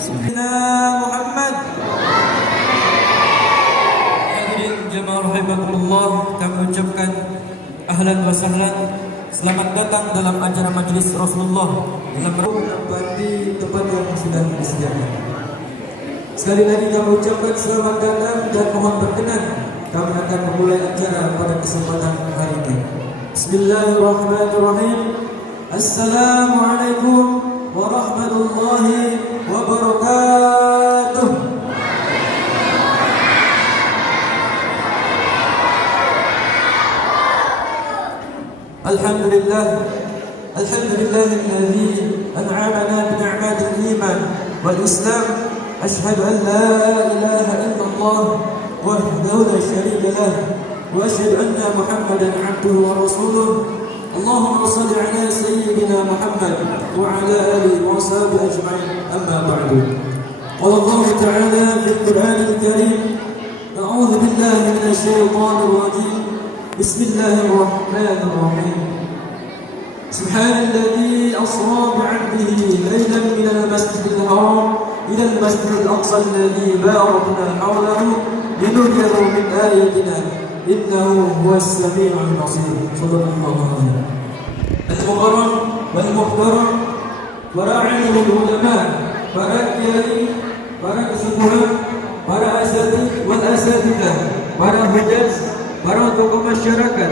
Sayyidina Muhammad. Hadirin jemaah rahimakumullah, kami ucapkan ahlan wa sahlan, selamat datang dalam acara majelis Rasulullah dalam menempati tempat yang sudah disediakan. Sekali lagi kami ucapkan selamat datang dan mohon berkenan kami akan memulai acara pada kesempatan hari ini. Bismillahirrahmanirrahim. Assalamualaikum warahmatullahi wabarakatuh. Alhamdulillah, alladzi an'amana bi ni'matil iman wal islam. Ashhadu an la ilaha illallah wahdahu la syarika lah wa asyhadu anna Muhammadan 'abduhu wa rasuluh. Allahumma shalli ala sayyidina Muhammad wa ala alihi wa sahbihi ajma'in. Amma ba'du. Qala Allah ta'ala fil Qur'anil Karim, a'udzu billahi minasy syaithanir rajim. Bismillahirrahmanirrahim. Subhanalladzi asra 'abdihi laylan minal masjidil haram ila al-masjidil aqsa alladzi barakna hawlahu linuriyahu min ayatina innahu huwas samiul basir. Shadaqallahu alazim. Al-mukarram wal muhtaram para alimul ulama, para kiai, para kesepuhan, para asatidz wal asatidzah, para hujjaj, para tokoh masyarakat,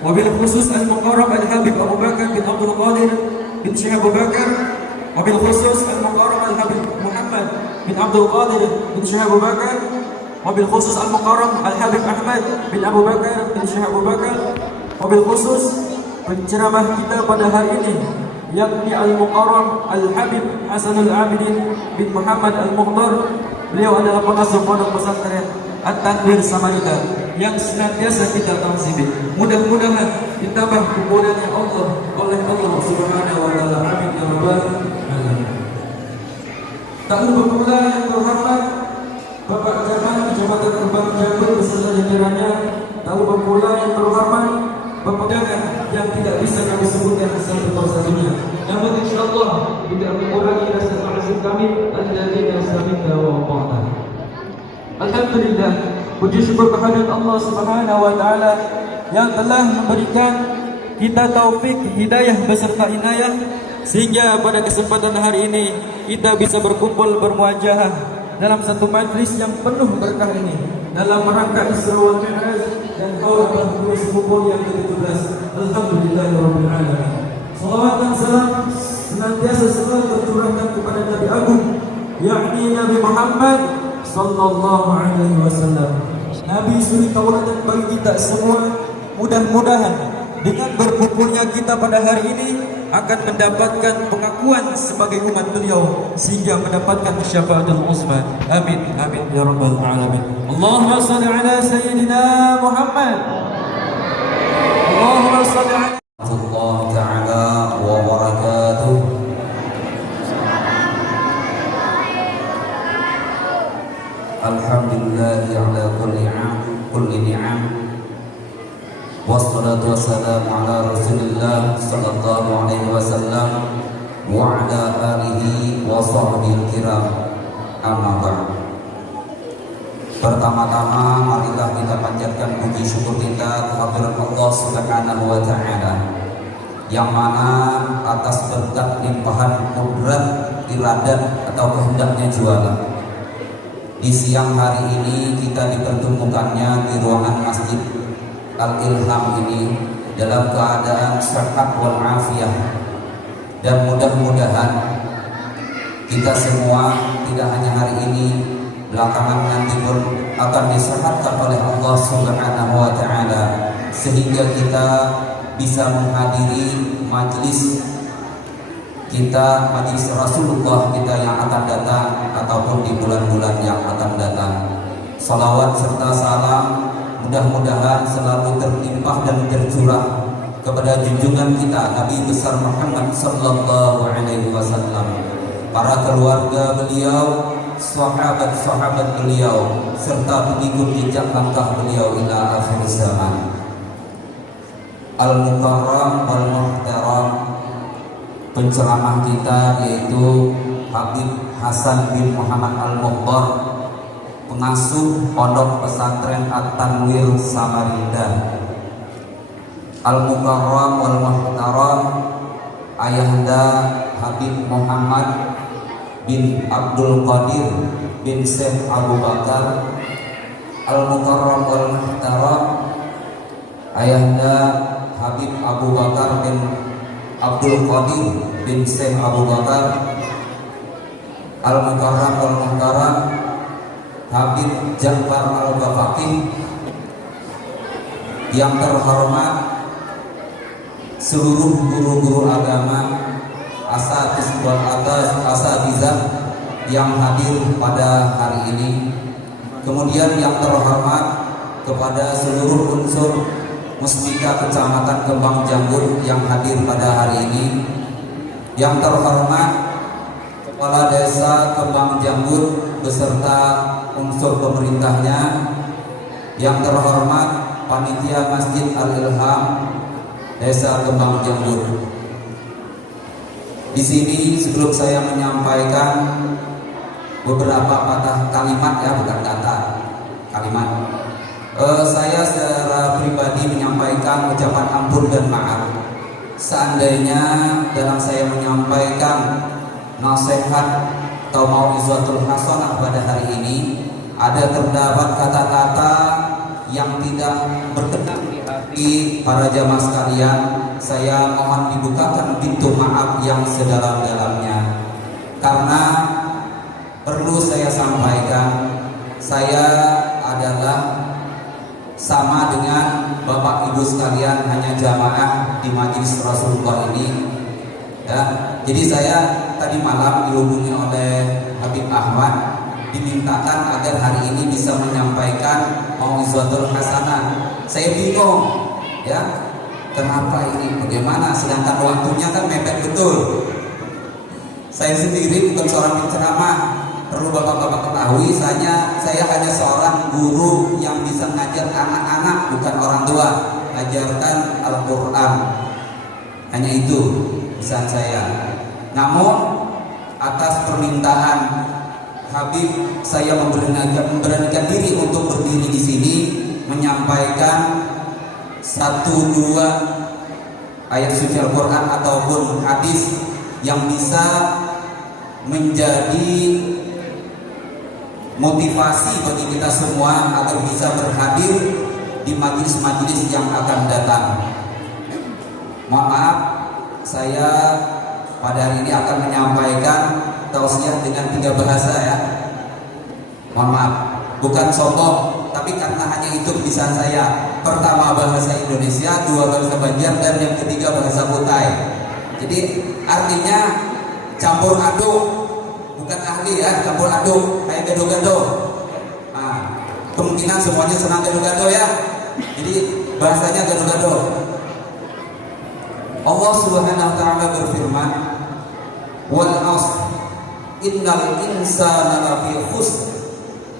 wabil khusus al-mukarram al-habib Abu Bakar bin Abdul Qadir bin Syekh Abu Bakar, wabil khusus al-mukarram al-habib Muhammad bin Abdul Qadir bin Syekh Abu Bakar, wabil khusus al-mukarram al-habib Ahmad bin Abu Bakar bin Syekh Abu Bakar, wabil khusus penceramah kita pada hari ini yakni al-mukarram al-habib Hasanul Abidin bin Muhammad al-Mukhtar. Beliau adalah pengasuh pondok pesantren At-Tanwir Samarinda yang senantiasa kita tangsibi. Mudah-mudahan ditambah kemudahan Allah oleh Allah Subhanahu wa taala. Amin ya rabbal alamin. Tamu pemula yang terhormat Bapak Camat Kecamatan Kembang Jambul beserta jajarannya, tamu pemula yang terhormat Bapak Dagang yang tidak bisa kami sebutkan satu persatunya, namun insyaallah tidak mengurangi rasa ta'zim kami alladzina sami'na wa ata'na. Alhamdulillah, puji syukur kehadirat Allah Subhanahu wa taala yang telah memberikan kita taufik, hidayah beserta inayah sehingga pada kesempatan hari ini kita bisa berkumpul bermuajahah dalam satu majlis yang penuh berkah ini dalam rangka Isra wal Mi'raj dan haul berkumpul yang ke-17. Alhamdulillahirabbil alamin. Salawat dan salam senantiasa selalu tercurahkan kepada Nabi Agung yakni Nabi Muhammad sallallahu alaihi wasallam, Nabi suri tauladan bagi kita semua. Mudah-mudahan dengan berkumpulnya kita pada hari ini akan mendapatkan pengakuan sebagai umat beliau sehingga mendapatkan syafaatul uzma. Amin amin ya rabbal alamin. Allahumma shalli ala sayyidina Muhammad. Allahumma shalli ala Allah ta'ala wa barakatuh. Alhamdulillahi ala kulli ni'am. Wassalatu wassalamu ala Rasulillah sallallahu alaihi wasallam wa ala alihi wa sahbihi kiram. Amma ba'd. Pertama-tama marilah kita panjatkan puji syukur kita kehadirat Allah Subhanahu wa taala yang mana atas berkat limpahan kudrat, iradat atau kehendaknya jualan di siang hari ini kita dipertemukannya di ruangan Masjid Al-Ilham ini dalam keadaan sehat wal afiyah, dan mudah-mudahan kita semua tidak hanya hari ini, belakangan nanti pun akan disehatkan oleh Allah Subhanahu wa taala sehingga kita bisa menghadiri majelis kita, majelis Rasulullah kita yang akan datang ataupun di bulan-bulan yang akan datang. Salawat serta salam mudah-mudahan selalu terlimpah dan tercurah kepada junjungan kita Nabi besar Muhammad sallallahu alaihi wasallam, para keluarga beliau, sahabat-sahabat beliau serta pengikut jejak langkah beliau ila akhir zaman. Al-mukarram wal muhtaram, penceramah kita, yaitu Habib Hasan bin Muhammad Al-Mukhbar, pengasuh Pondok Pesantren At-Tanwir Samarinda. Al-Mukarram wal Muhtaram Ayahanda Habib Muhammad bin Abdul Qadir bin Syekh Abu Bakar. Al-Mukarram wal Muhtaram Ayahanda Habib Abu Bakar bin Abdul Qadir bin Syekh Abu Bakar. Al-Mukarram wal Muhtaram Habib Ja'far Al-Bafaqih. Yang terhormat seluruh guru-guru agama, asatizah yang hadir pada hari ini. Kemudian yang terhormat kepada seluruh unsur Musbika Kecamatan Kembang Jambut yang hadir pada hari ini. Yang terhormat Kepala Desa Kembang Jambut beserta unsur pemerintahnya. Yang terhormat Panitia Masjid Al-Ilham Desa Kembang Jambut. Di sini sebelum saya menyampaikan beberapa patah kalimat, ya bukan kata, kalimat, saya secara pribadi menyampaikan ucapan ampun dan maaf. Seandainya dalam saya menyampaikan nasihat atau mau'izatul hasanah pada hari ini ada terdapat kata-kata yang tidak berkenan di hati para jamaah sekalian, saya mohon dibukakan pintu maaf yang sedalam-dalamnya. Karena perlu saya sampaikan, saya adalah sama dengan Bapak Ibu sekalian, hanya jamaah di majelis Rasulullah ini. Ya, jadi saya tadi malam dihubungi oleh Habib Ahmad, dimintakan agar hari ini bisa menyampaikan mau'izatul hasanah. Saya bingung, ya, kenapa ini, bagaimana, sedangkan waktunya kan mepet betul. Saya sendiri bukan seorang penceramah, perlu bapak-bapak ketahui, saya hanya seorang guru yang bisa ngajar anak-anak, bukan orang tua, ajarkan Al-Quran, hanya itu pesan saya. Namun atas permintaan Habib, saya memberanikan diri untuk berdiri di sini menyampaikan 1-2 ayat suci Al-Quran ataupun hadis yang bisa menjadi motivasi bagi kita semua agar bisa berhadir di majelis-majelis yang akan datang. Mohon maaf, saya pada hari ini akan menyampaikan tausiah dengan 3 bahasa, ya. Mohon maaf, bukan sombong, tapi karena hanya itu bisa saya. Pertama bahasa Indonesia, 2 bahasa Banjar, dan yang ketiga bahasa Kutai. Jadi artinya campur aduk, bukan ahli, ya, campur aduk, kayak gado-gado. Nah, kemungkinan semuanya senang gado-gado, ya. Jadi bahasanya gado-gado. Allah Subhanahu wa taala berfirman, "Wal 'ashr innal insana lafi khusr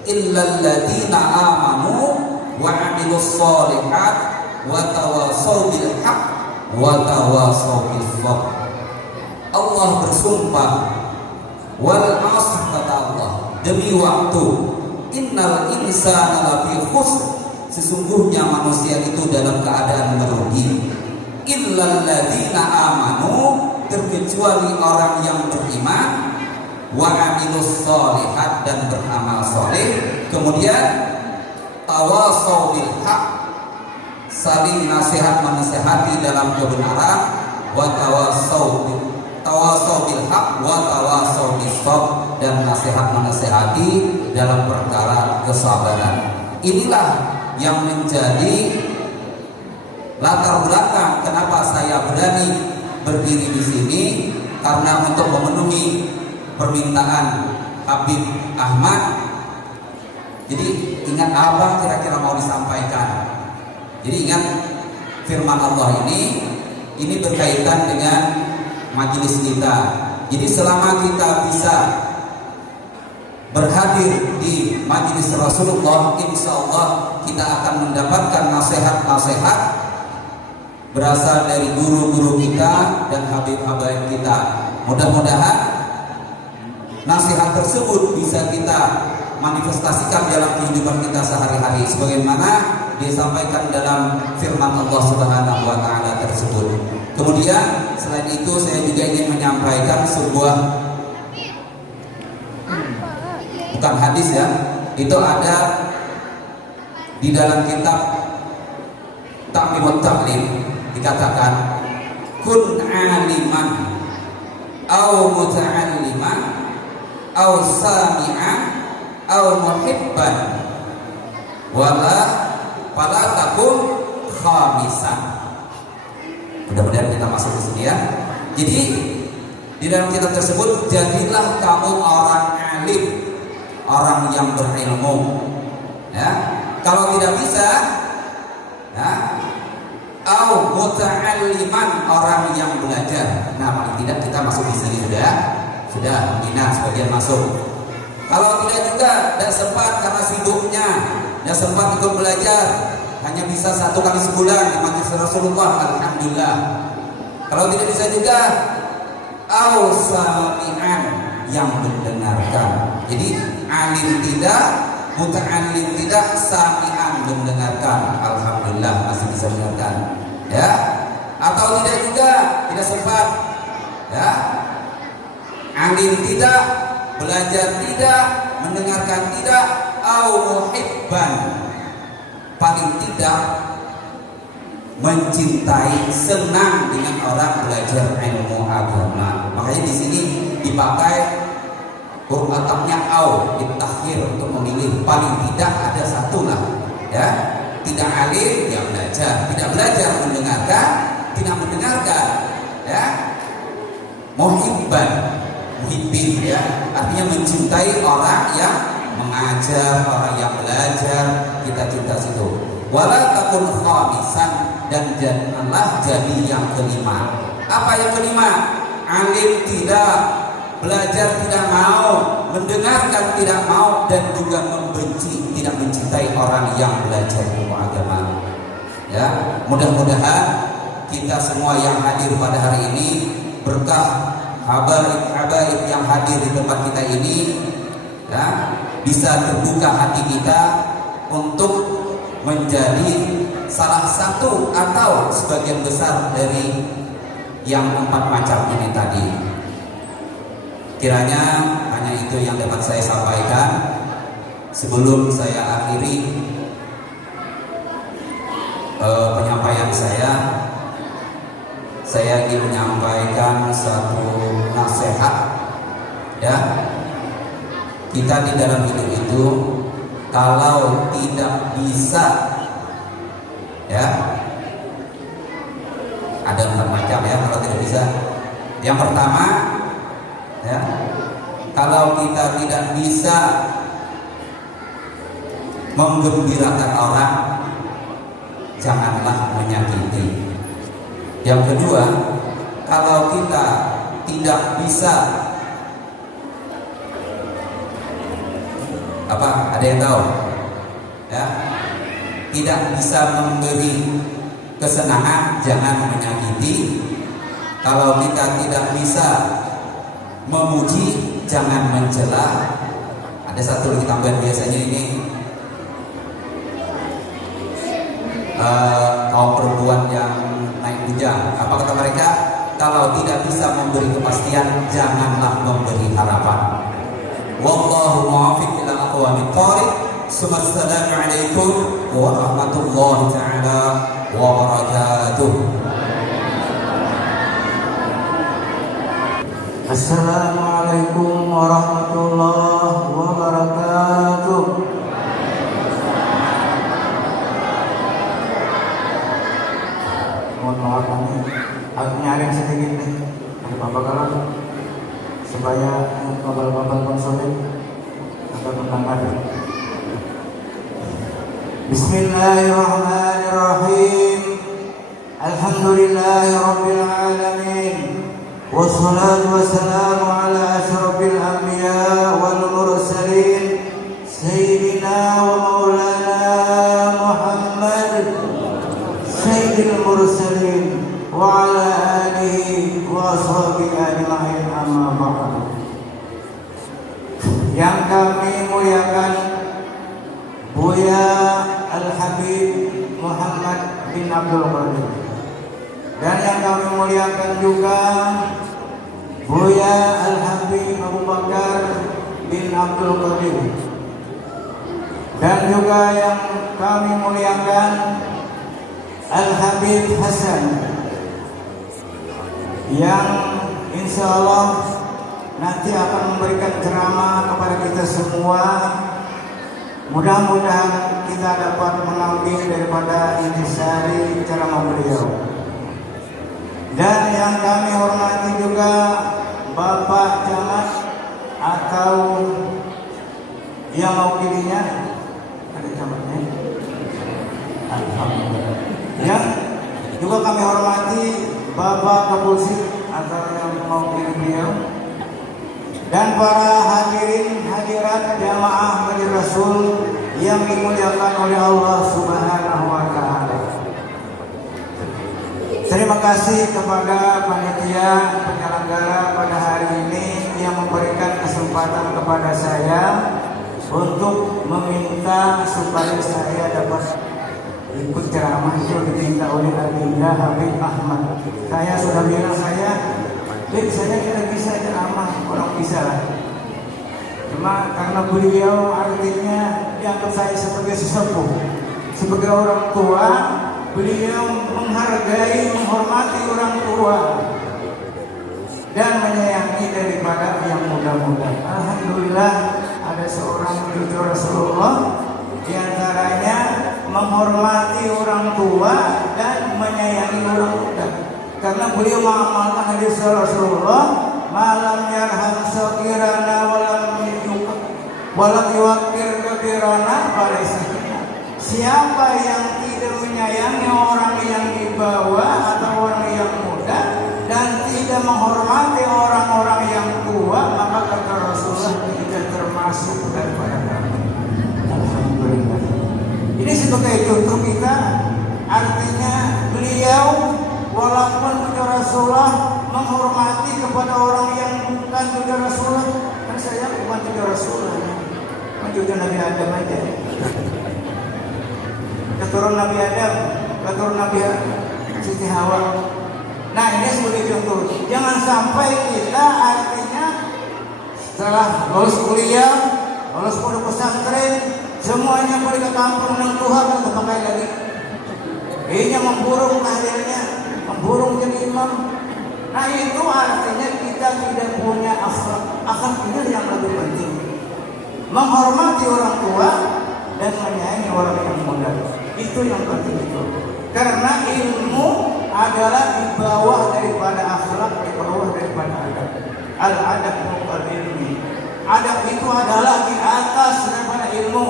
illa alladziina aamanu wa 'amilus shalihat wa tawassaw bil haqq wa tawassaw bis sabr." Allah bersumpah, wal 'ashr, kata Allah, demi waktu, innal insana lafi khusr, sesungguhnya manusia itu dalam keadaan merugi, illa alladziina amanu, terkecuali orang yang beriman, wa amilus sholihat, dan beramal soleh, kemudian tawassaw bil haq, saling nasihat menasihati dalam kebenaran, wa tawassaw bil haq wa tawassaw bis sabr, dan nasihat menasihati dalam perkara kesabaran. Inilah yang menjadi latar belakang kenapa saya berani berdiri di sini, karena untuk memenuhi permintaan Habib Ahmad. Jadi ingat apa kira-kira mau disampaikan. Jadi ingat firman Allah ini berkaitan dengan majelis kita. Jadi selama kita bisa berhadir di majelis Rasulullah, insya Allah kita akan mendapatkan nasihat-nasihat berasal dari guru-guru kita dan habib-habib kita. Mudah-mudahan nasihat tersebut bisa kita manifestasikan dalam kehidupan kita sehari-hari sebagaimana disampaikan dalam firman Allah Subhanahu wa taala tersebut. Kemudian selain itu saya juga ingin menyampaikan sebuah, bukan hadis ya, itu ada di dalam kitab Ta'limut Ta'lim, dikatakan kun aliman au muta'alliman au sami'an au muhibban wala fala takun khamisan. Mudah-mudahan kita masuk ke sini ya. Jadi di dalam kitab tersebut, jadilah kamu orang alim, orang yang berilmu. Ya, kalau tidak bisa, ya, au muta'alliman, orang yang belajar. Nah, paling tidak kita masuk di sini sudah bina sebagian masuk. Kalau tidak juga, tidak sempat karena sibuknya, tidak sempat ikut belajar, hanya bisa 1 kali sebulan di majelis Rasulullah, alhamdulillah. Kalau tidak bisa juga, au sami'an, yang mendengarkan. Jadi alim tidak, muta'allim tidak, sami'an, mendengarkan. Alhamdulillah masih bisa mendengarkan. Ya. Atau tidak juga, tidak sempat. Ya. Alim tidak, belajar tidak, mendengarkan tidak, au muhibban, paling tidak mencintai, senang dengan orang belajar ilmu agama. Makanya di sini dipakai huruf atapnya au, ditakhir untuk memilih. Paling tidak ada satu lah, ya. Tidak alim, ya belajar. Tidak belajar, mendengarkan. Tidak mendengarkan, ya. Muhibban, muhibbin, ya, artinya mencintai orang yang mengajar, orang yang belajar, kita cinta situ. Wala takun khamisan, dan janganlah jadi yang kelima. Apa yang kelima? Alim tidak, belajar tidak mau, mendengarkan tidak mau, dan juga membenci, tidak mencintai orang yang belajar ilmu agama. Ya, mudah-mudahan kita semua yang hadir pada hari ini berkah habaib yang hadir di tempat kita ini, ya, bisa terbuka hati kita untuk menjadi salah satu atau sebagian besar dari yang 4 macam ini tadi. Kiranya hanya itu yang dapat saya sampaikan. Sebelum saya akhiri penyampaian saya ingin menyampaikan satu nasihat, ya. Kita di dalam hidup itu kalau tidak bisa, ya, ada 4 macam ya kalau tidak bisa. Yang pertama, ya, kalau kita tidak bisa menggembirakan orang, janganlah menyakiti. Yang kedua, kalau kita tidak bisa, apa? Ada yang tahu? Ya, tidak bisa memberi kesenangan, jangan menyakiti. Kalau kita tidak bisa memuji, jangan mencela. Ada satu lagi tambahan, biasanya ini kaum perempuan yang naik bujang. Apa kata mereka? Kalau tidak bisa memberi kepastian, janganlah memberi harapan. Wallahu muwaffiq ila aqwamit thoriq. Assalamualaikum warahmatullahi taala wabarakatuh. Assalamualaikum warahmatullahi wabarakatuh. Mohon maaf, aku nyaring sedikit nih, ada bapak supaya bapak-bapak konsumen atau pendengar. Bismillahirrahmanirrahim. Alhamdulillahi rabbil alamin. Wassalatu wassalamu ala asyrafil anbiya wal mursalin sayyidina wa maulana Muhammad sayyidil mursalin kami muliakan Buya Al-Habib Muhammad bin Abdul Qadir, dan yang kami muliakan juga Buya Al-Habib Abu Bakar bin Abdul Qadir, dan juga yang kami muliakan Al-Habib Hasan yang insya Allah nanti akan memberikan ceramah kepada kita semua. Mudah-mudahan kita dapat mengambil daripada intisari ceramah beliau. Dan yang kami hormati juga Bapak Camat atau yang mewakilinya, ada camatnya. Alhamdulillah. Yang juga kami hormati Bapak Kapolsek atau yang mewakili beliau, dan para hadirin hadirat jamaah Masjid Rasul yang dimuliakan oleh Allah Subhanahu wa taala. Terima kasih kepada panitia penyelenggara pada hari ini yang memberikan kesempatan kepada saya untuk meminta supaya saya dapat ikut ceramah itu diminta oleh Adinda Habib Ahmad. Saya sudah bilang saya tidak bisa ceramah, orang bisa lah. Cuma karena beliau artinya dianggap saya sebagai sesepuh, sebagai orang tua, beliau menghargai, menghormati orang tua dan menyayangi daripada yang muda-muda. Alhamdulillah ada seorang cucu Rasulullah diantaranya menghormati orang tua dan menyayangi orang muda. Karena beliau mengamalkan hadis Rasulullah, malam yarham sagirana walam yuwaqir kabirana falaysa. Siapa yang tidak menyayangi orang yang di bawah atau orang yang muda dan tidak menghormati orang-orang yang tua, maka kata Rasulullah tidak termasuk daripada kami. Alhamdulillah. Ini sebagai contoh kita, artinya beliau walaupun cucu Rasulullah menghormati kepada orang yang bukan cucu Rasulullah. Kan saya bukan cucu Rasulullah, cucu Nabi Adam aja. Keturunan Nabi Adam, keturunan Nabi Siti Hawa. Nah ini sebagai contoh. Jangan sampai kita artinya setelah lulus kuliah, lulus pondok pesantren, semuanya pergi ke kampung dan Tuhan dan terpakai lagi. Ini memburung karirnya, memburung jadi imam. Nah itu artinya kita tidak punya akhlak. Akhlak ini yang lebih penting. Menghormati orang tua dan menyayangi orang yang muda. Itu yang penting itu. Karena ilmu adalah di bawah daripada akhlak, di bawah daripada adab. Al-adab muqal ilmi. Adab itu adalah di atas daripada ilmu.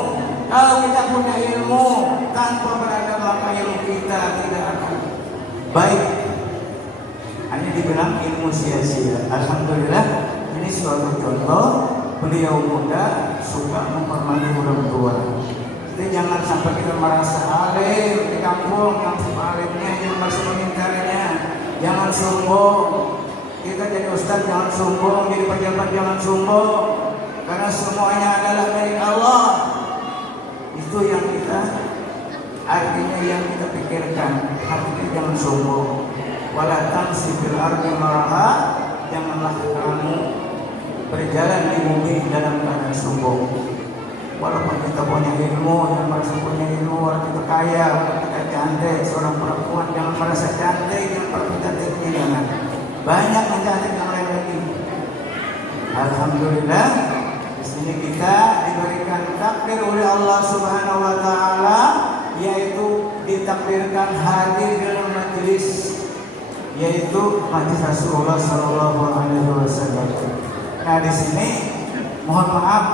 Kalau kita punya ilmu tanpa beradab, maka ilmu kita tidak akan baik. Hanya dibilang ilmu sia-sia. Alhamdulillah ini suatu contoh. Beliau muda suka menghormati orang tua. Jadi jangan sampai kita merasa alim di kampung, yang alimnya yang masih mengincarnya. Jangan sombong. Kita jadi ustaz jangan sombong, jadi pejabat jangan sombong. Karena semuanya adalah dari Allah. Itu yang kita artinya yang kita pikirkan. Hati jangan sombong. Wala tamsi fil ardi maraha, janganlah kamu berjalan di bumi dalam keadaan sombong. Walaupun kita punya ilmu, yang merasa punya ilmu, orang kita kaya, orang kita cantik, seorang perempuan jangan merasa cantik, yang perempuan cantiknya jangan. Banyak mencantik yang lain lagi. Alhamdulillah, di sini kita diberikan takdir oleh Allah Subhanahu Wa Taala, yaitu ditakdirkan hadir dalam majelis, yaitu majelis Rasulullah Sallallahu Alaihi Wasallam. Nah di sini mohon maaf.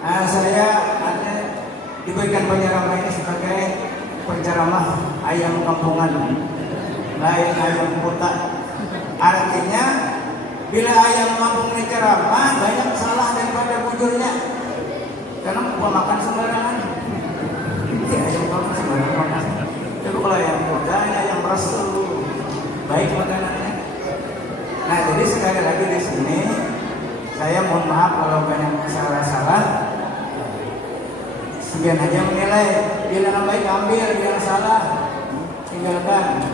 Saya ada diberikan penceramah ini sebagai penceramah ayam kampungan, lain ayam kota. Artinya bila ayam kampung ini ceramah banyak salah daripada bujurnya, karena mau makan sembarangan. Ini ayam kampung sembarangan. Tapi kalau ayam kotanya yang rasul baik makanannya. Nah jadi sekali lagi di sini saya Saya mohon maaf kalau banyak salah-salah. Sekian aja menilai. Bila yang baik ambil, bila yang salah tinggalkan.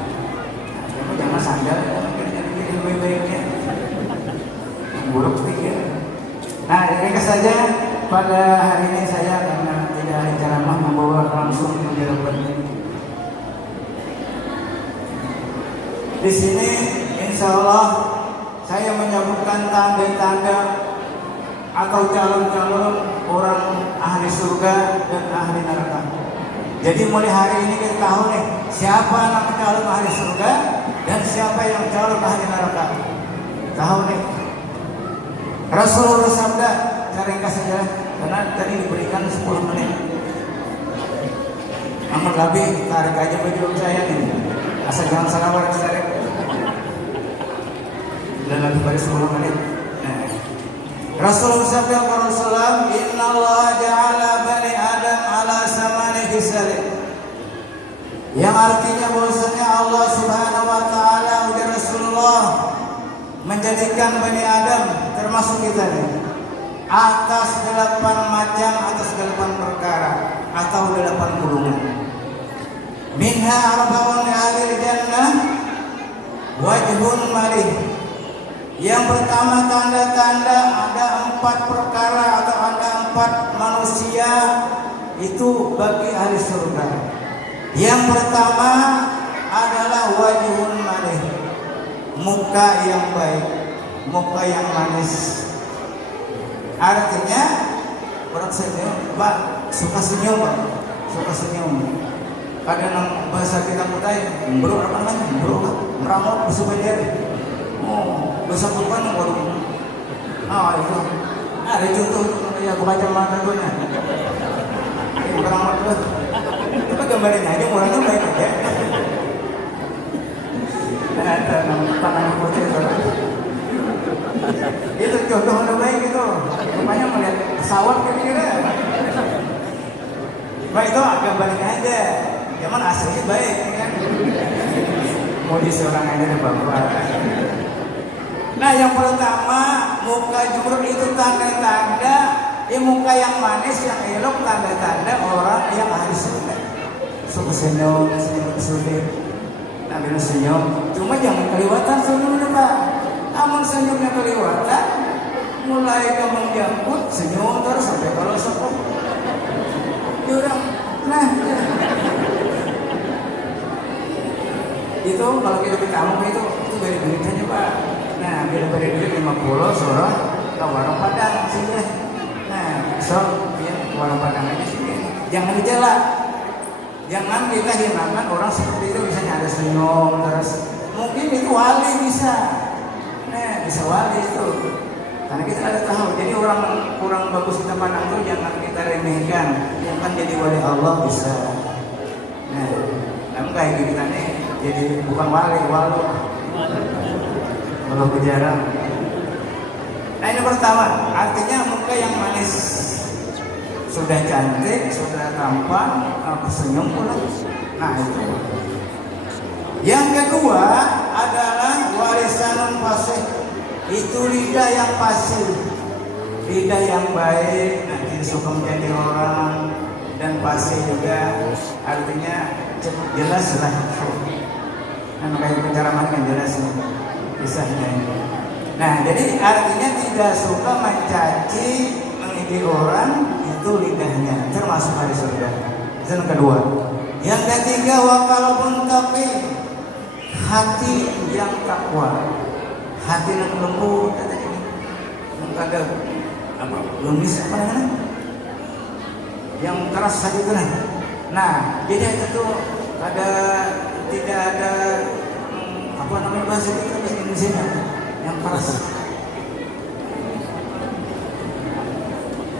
Kamu jangan sandal, jadi baik-baiknya. Buruk pikir. Nah, ringkas saja pada hari ini saya karena tidak ada ceramah membawa langsung ke jawaban ini. Di sini, insya Allah saya menyebutkan tanda-tanda atau calon-calon orang ahli surga dan ahli neraka. Jadi mulai hari ini kita tahu nih siapa nama calon ahli surga dan siapa yang calon ahli neraka. Tahu nih. Rasulullah bersabda, saya ringkas saja karena tadi diberikan 10 menit. Amat lebih tarik aja baju saya nih. Asal jangan salah waris tarik. Dan lagi pada 10 menit. Rasulullah SAW, Inna Allah ja'ala bani Adam ala samani hisari. Yang artinya bahwasanya Allah Subhanahu wa Ta'ala ujar Rasulullah menjadikan bani Adam termasuk kita nih atas 8 macam, atas 8 perkara atau 8 golongan. Minha arba'un li ahli jannah wajhun malih. Yang pertama tanda-tanda ada 4 perkara atau ada 4 manusia itu bagi ahli surga. Yang pertama adalah wajhun malih, muka yang baik, muka yang manis. Artinya orang senyum, Pak, suka senyum, Pak, suka senyum. Kadang bahasa kita mutai, bro apa namanya, bro, meramot, bersubajar. Oh, besok bukan baru. Itu ada contoh ya aku baca makanan. Ini meramot tuh. Coba gambarin aja orangnya baik aja. Ada tangan putih itu contoh orang baik itu. Rupanya melihat pesawat kira-kira. Baik itu gambarin aja. Cuman aslinya baik kan. Mau di seorang aja ada bapak. Nah, yang pertama muka jumrut itu tanda-tanda muka yang manis, yang elok, tanda-tanda orang yang ahli surga. Suka senyum, senyum sulit, ambil senyum. Cuma jangan kelewatan senyumnya, Pak. Amun senyumnya kelewatan, mulai kamu jangkut senyum terus sampai kalau sepuh. Jurang, nah. Itu kalau kita di kampung itu dari duit aja, Pak. Nah, bila beri duit 50 suruh ke warung Padang sini. Nah, ya warung Padang aja sini. Jangan dijelak. Jangan kita hinakan orang seperti itu, misalnya ada senyum terus. Mungkin itu wali bisa. Nah, bisa wali itu. Karena kita ada tahu. Jadi orang kurang bagus kita pandang itu jangan kita remehkan. Yang kan jadi wali Allah bisa. Nah, namun kayak kita nih jadi bukan wali, walu. Kalau berjarah. Nah, ini pertama, artinya muka yang manis, sudah cantik, sudah tampan, senyum pula. Nah, itu. Yang kedua adalah warisanun fasih. Itu lidah yang fasih, lidah yang baik, nanti suka menjadi orang, dan fasih juga artinya jelas lah. Nah, kayak pencerahan kan jelas nih. Kisahnya ini. Nah, jadi artinya tidak suka mencaci, mengejek orang, itu lidahnya termasuk ahli surga. Itu yang kedua. Yang ketiga, wa qalbun taqi, hati yang takwa, hati yang lembut, yang ada apa? Lumis apa namanya? Yang keras hati itu nah. Nah, jadi itu tuh tidak ada apa namanya bahasa Indonesia yang keras.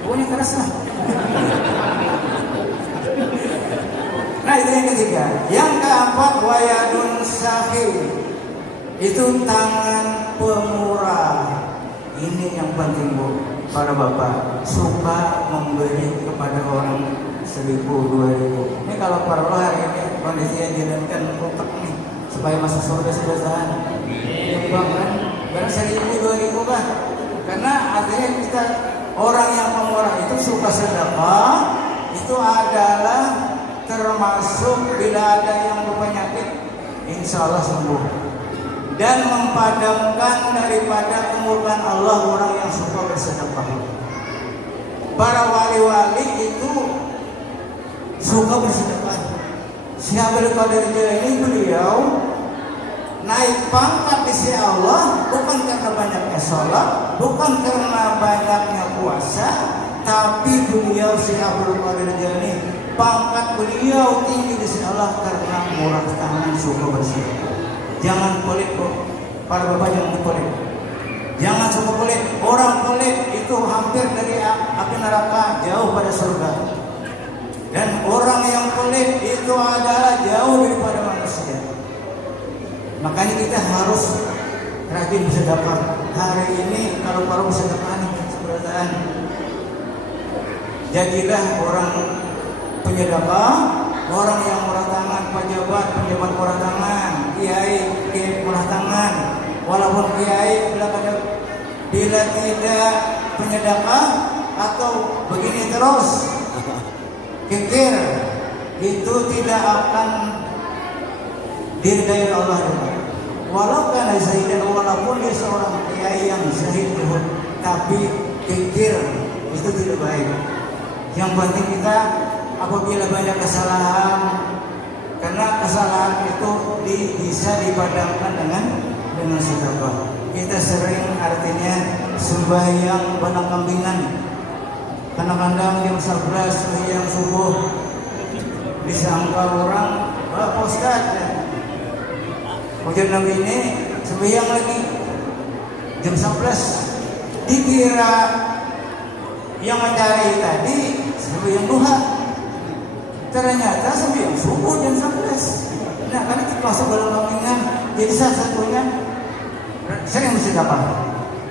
Pokoknya keras lah. Nah, itu yang ketiga. Yang keempat, wayadun syahid, itu tangan pemurah. Ini yang penting, Bu, para bapak, suka memberi kepada orang 1.000, 2.000. Ini kalau para hari ini kondisinya jalankan kotak nih supaya masuk surga sudah tahan. Nyumbang kan, barang 1.000, 2.000 kan. Karena artinya kita orang yang pemurah itu suka sedekah, itu adalah termasuk bila ada yang berpenyakit, insya Allah sembuh. Dan mempadamkan daripada kemurkaan Allah orang yang suka bersedekah. Para wali-wali itu suka bersedekah. Syekh Abdul Qadir Jailani beliau naik pangkat di sisi Allah bukan karena banyaknya sholat, bukan karena banyaknya puasa, tapi beliau Syekh Abdul Qadir Jailani pangkat beliau tinggi di sisi Allah karena murah tangan, suka bersedekah. Jangan pelit kok, para bapak jangan pelit. Jangan suka pelit. Orang pelit itu hampir dari api neraka jauh pada surga. Dan orang yang pelit itu adalah jauh daripada manusia. Makanya kita harus rajin bersedekah. Hari ini kalau para bersedekah seberataan, jadilah orang penyedekah, orang yang murah tangan, pejabat murah tangan, kiai murah tangan. Walaupun kiai bila tidak penyedekah atau begini terus kikir, itu tidak akan diridai Allah. Walau kan Zaidan, walaupun dia seorang kiai yang syahid Uhud, tapi kikir itu tidak baik. Yang penting kita apabila banyak kesalahan, karena kesalahan itu bisa dipadamkan dengan sedekah. Kita sering artinya sembahyang benang kambingan, kadang-kadang jam 11 sembahyang subuh, disangka orang Pak Ustaz hujan Nabi ini sembahyang lagi jam 11, dikira yang mencari tadi sembahyang duha, ternyata sembahyang subuh jam 11. Nah, karena kita masuk dalam kambingan, jadi salah satunya sering bersedekah.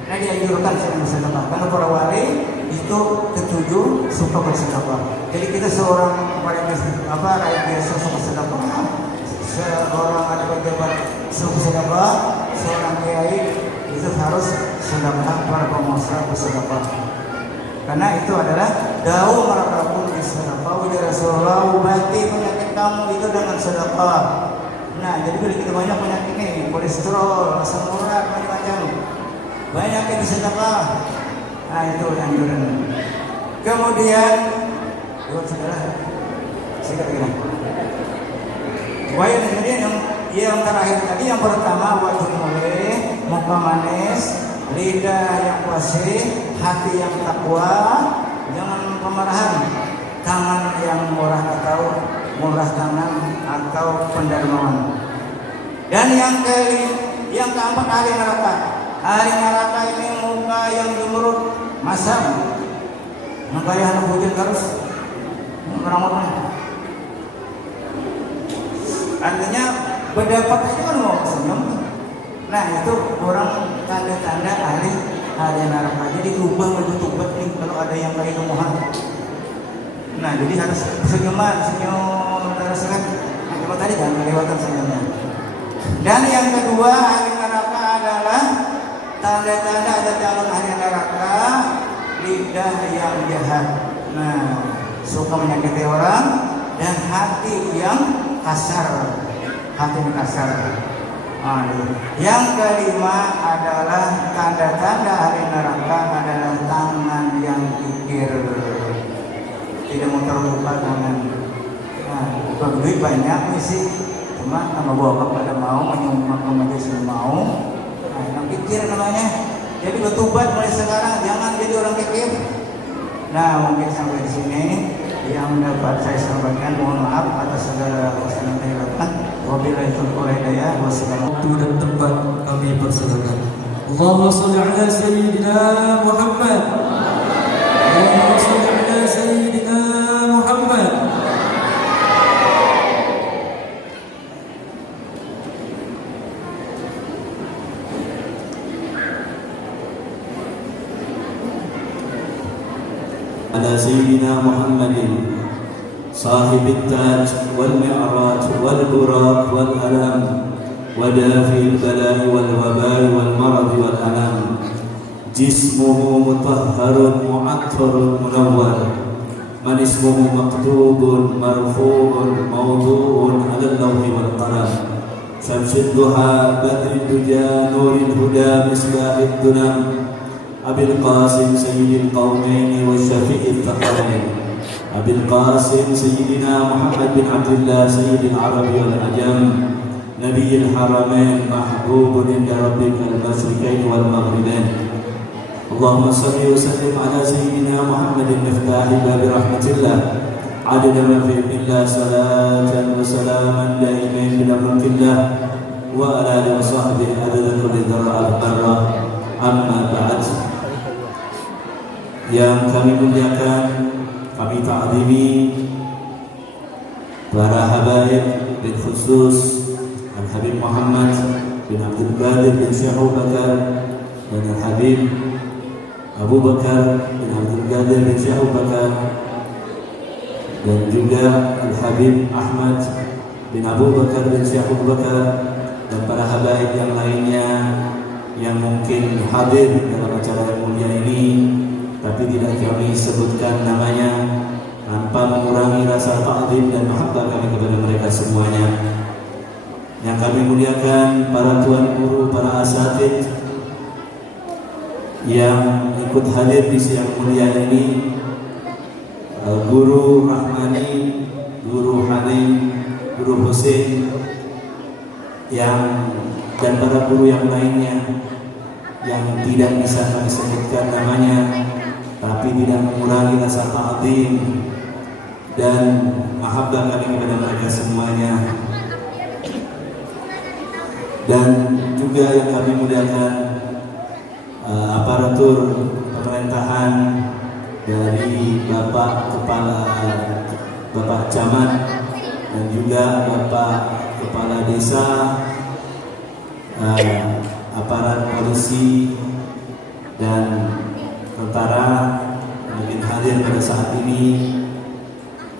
Nah, dianjurkan sering bersedekah karena para wali itu ketujuh suka bersedekah. Jadi kita seorang rakyat biasa suka bersedekah, seorang ada pejabat suka bersedekah, seorang kiai itu harus sedekah, para pengusaha bersedekah. Karena itu adalah daun marakapun bersedekah. Wajah Rasulullah, ubati penyakit kamu itu dengan sedekah. Nah, jadi bila kita banyak penyakit ini, kolesterol, asam urat, macam-macam, banyak yang bersedekah. Nah, itu yang anjuran. Kemudian, saudara, sikat lagi. Wajah kemudian yang terakhir tadi, yang pertama wajah mulai, muka manis, lidah yang fasih, hati yang takwa, jangan pemarahan, tangan yang murah tangan atau pendermawan. Dan yang keempat ahli neraka. Ahli neraka ini muka yang jemurut, masam, muka yang hujan terus, rambutnya. Artinya berdapat aja kan mau senyum. Nah, itu orang tanda-tanda ahli neraka. Jadi ubah menjadi tobat nih kalau ada yang kayak kemohan. Nah, jadi harus senyum terus kan. Nah, kalau tadi jangan melewatkan senyumnya. Dan yang kedua ahli neraka adalah tanda-tanda ada calon ahli neraka, lidah yang jahat. Nah, suka menyakiti orang dan hati yang kasar. Yang kelima adalah tanda-tanda ahli neraka adalah tangan yang kikir, tidak mau terbuka tangan. Nah, duit banyak nih sih, cuma sama bokap pada mau, menyumbang ke majelis mau. Nah, yang kikir namanya. Jadi bertobat mulai sekarang, jangan jadi orang kikir. Nah, mungkin sampai di sini yang dapat saya sampaikan. Mohon maaf atas segala kesalahan yang dilakukan. Wabillahi taufiq wal hidayah. Waktu dan tempat kami persilakan. Allahumma shalli ala sayyidina Muhammad. Allahumma shalli ala sayyidina Muhammad. على سيدنا محمد صاحب التاج والمعراج والبراق والألام ودافع البلاء والوباء والمرض والألام جسمه مطهر معطر منور من اسمه مكتوب مرفوع موضوع على اللوح والقلم شمس الضحى بدر الدجى نور الهدى مصباح الظلم أبي القاسم سيد القومين والشفيع الثقلين أبي القاسم سيدنا محمد بن عبد الله سيد العرب والعجم نبي الحرمين محبوب عند ربك المشرقين والمغربين اللهم صل وسلم على سيدنا محمد مفتاح باب رحمة الله عدد ما في علم الله صلاة وسلاما دائمين بلا ملك الله وعلى آله وصحبه عدد كل ذرة البرة أما بعد yang kami muliakan, kami ta'zimi para habaib bin khusus Al-Habib Muhammad bin Abdul Qadir bin Syekh Abu Bakar dan Al-Habib Abu Bakar bin Abdul Qadir bin Syekh Abu Bakar dan juga Al-Habib Ahmad bin Abu Bakar bin Syekh Abu Bakar dan para habaib yang lainnya yang mungkin hadir dalam acara yang mulia ini tapi tidak kami sebutkan namanya tanpa mengurangi rasa ta'zim dan mahabbah kami kepada mereka semuanya. Yang kami muliakan para tuan guru, para asatidz yang ikut hadir di siang mulia ini, Guru Rahmani, Guru Halim, Guru Husin, dan para guru yang lainnya yang tidak bisa kami sebutkan namanya, tapi tidak mengurangi rasa ta'zim dan mahabbah kami kepada mereka semuanya. Dan juga yang kami muliakan aparatur pemerintahan dari Bapak Camat dan juga Bapak Kepala Desa, aparat polisi dan tentara mungkin hadir pada saat ini.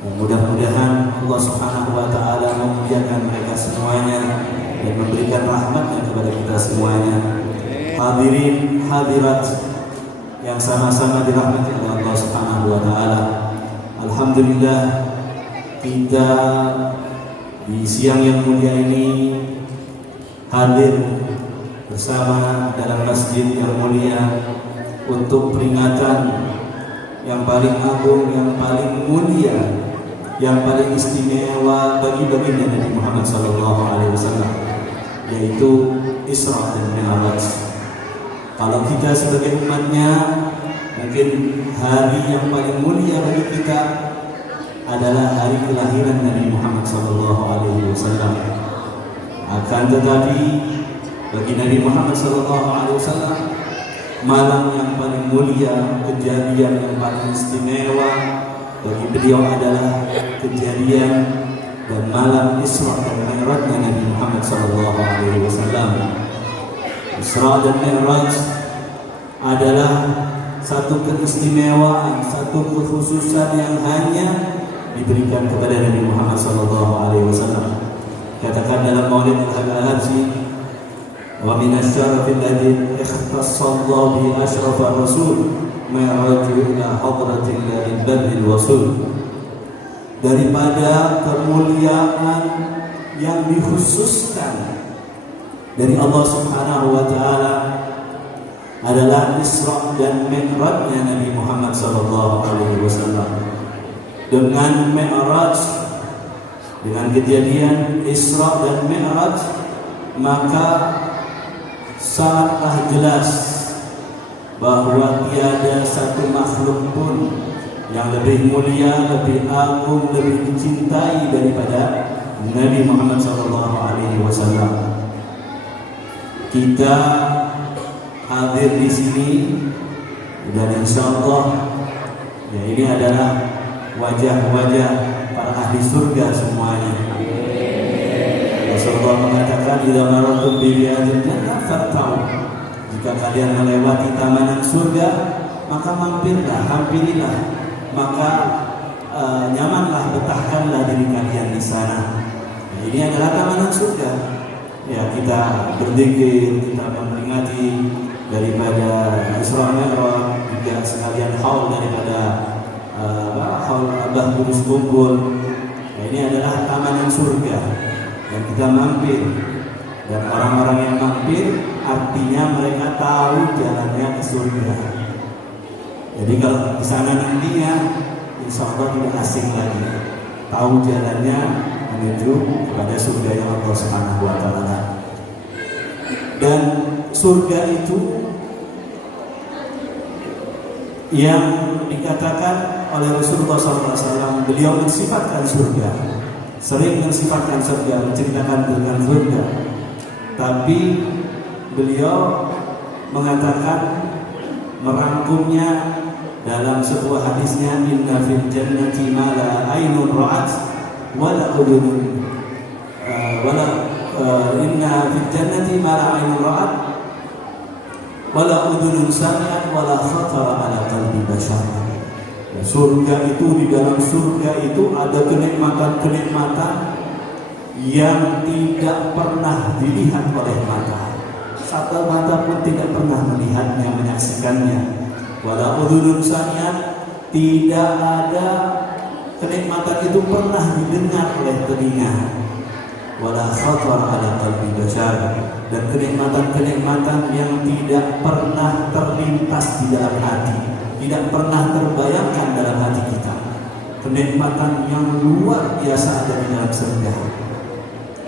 Mudah-mudahan Allah Subhanahu wa taala memuliakan mereka semuanya dan memberikan rahmatnya kepada kita semuanya. Hadirin hadirat yang sama-sama dirahmati oleh Allah Subhanahu wa taala. Alhamdulillah kita di siang yang mulia ini hadir bersama dalam masjid yang mulia untuk peringatan yang paling agung, yang paling mulia, yang paling istimewa bagi baginda Nabi Muhammad SAW, yaitu Isra dan Mi'raj. Kalau kita sebagai umatnya, mungkin hari yang paling mulia bagi kita adalah hari kelahiran Nabi Muhammad SAW. Akan tetapi bagi Nabi Muhammad SAW, malam yang paling mulia, kejadian yang paling istimewa bagi beliau adalah kejadian dan malam Isra dan Mi'rajnya Nabi Muhammad SAW. Isra dan Mi'raj adalah satu keistimewaan, satu kekhususan yang hanya diberikan kepada Nabi Muhammad SAW. Katakan dalam Maulid Al-Habsyi, wa minasyarafil ladzi ikhtassallahu bi asyrafir rasul mi'raju ila hadratil barril wasul. Daripada kemuliaan yang dikhususkan dari Allah Subhanahu wa taala adalah Isra dan Mi'rajnya Nabi Muhammad SAW. Dengan Mi'raj, dengan kejadian Isra dan Mi'raj, maka sangatlah jelas bahwa tiada satu makhluk pun yang lebih mulia, lebih agung, lebih dicintai daripada Nabi Muhammad SAW. Kita hadir di sini dan insyaallah ya ini adalah wajah-wajah para ahli surga semuanya. Rasulullah mengatakan, "Idza marartum bi riyadil jannah fartau." Jika kalian melewati taman surga, maka mampirlah, hampirilah, maka nyamanlah, betahkanlah diri kalian di sana. Nah, ini adalah taman surga. Ya, kita berzikir, kita memperingati daripada Isra Mi'raj, juga sekalian haul daripada haul Abah Kudus kumpul. Nah, ini adalah taman surga yang kita mampir, dan orang-orang yang mampir artinya mereka tahu jalannya ke surga. Jadi kalau di sana nantinya, insya Allah tidak asing lagi, tahu jalannya menuju kepada surga yang Allah Subhanahu wa Ta'ala. Dan surga itu yang dikatakan oleh Rasulullah SAW, beliau mensifatkan surga, sering mensifatkan surga, menceritakan tentang surga. Tapi beliau mengatakan, merangkumnya dalam sebuah hadisnya, inna fil jannati ma la aynun ra'at wa la udhunun inna fil jannati ma la aynun ra'at wala udhunun sami'at wala khatara ala qalbi bashar. Ya, surga itu, di dalam surga itu ada kenikmatan-kenikmatan yang tidak pernah dilihat oleh mata. Satu mata pun tidak pernah melihatnya, menyaksikannya. Wala udhunun sami'at, tidak ada kenikmatan itu pernah didengar oleh telinga. Wala khatara ala qalbi bashar, dan kenikmatan-kenikmatan yang tidak pernah terlintas di dalam hati, tidak pernah terbayangkan dalam hati kita. Kenikmatan yang luar biasa ada di dalam surga,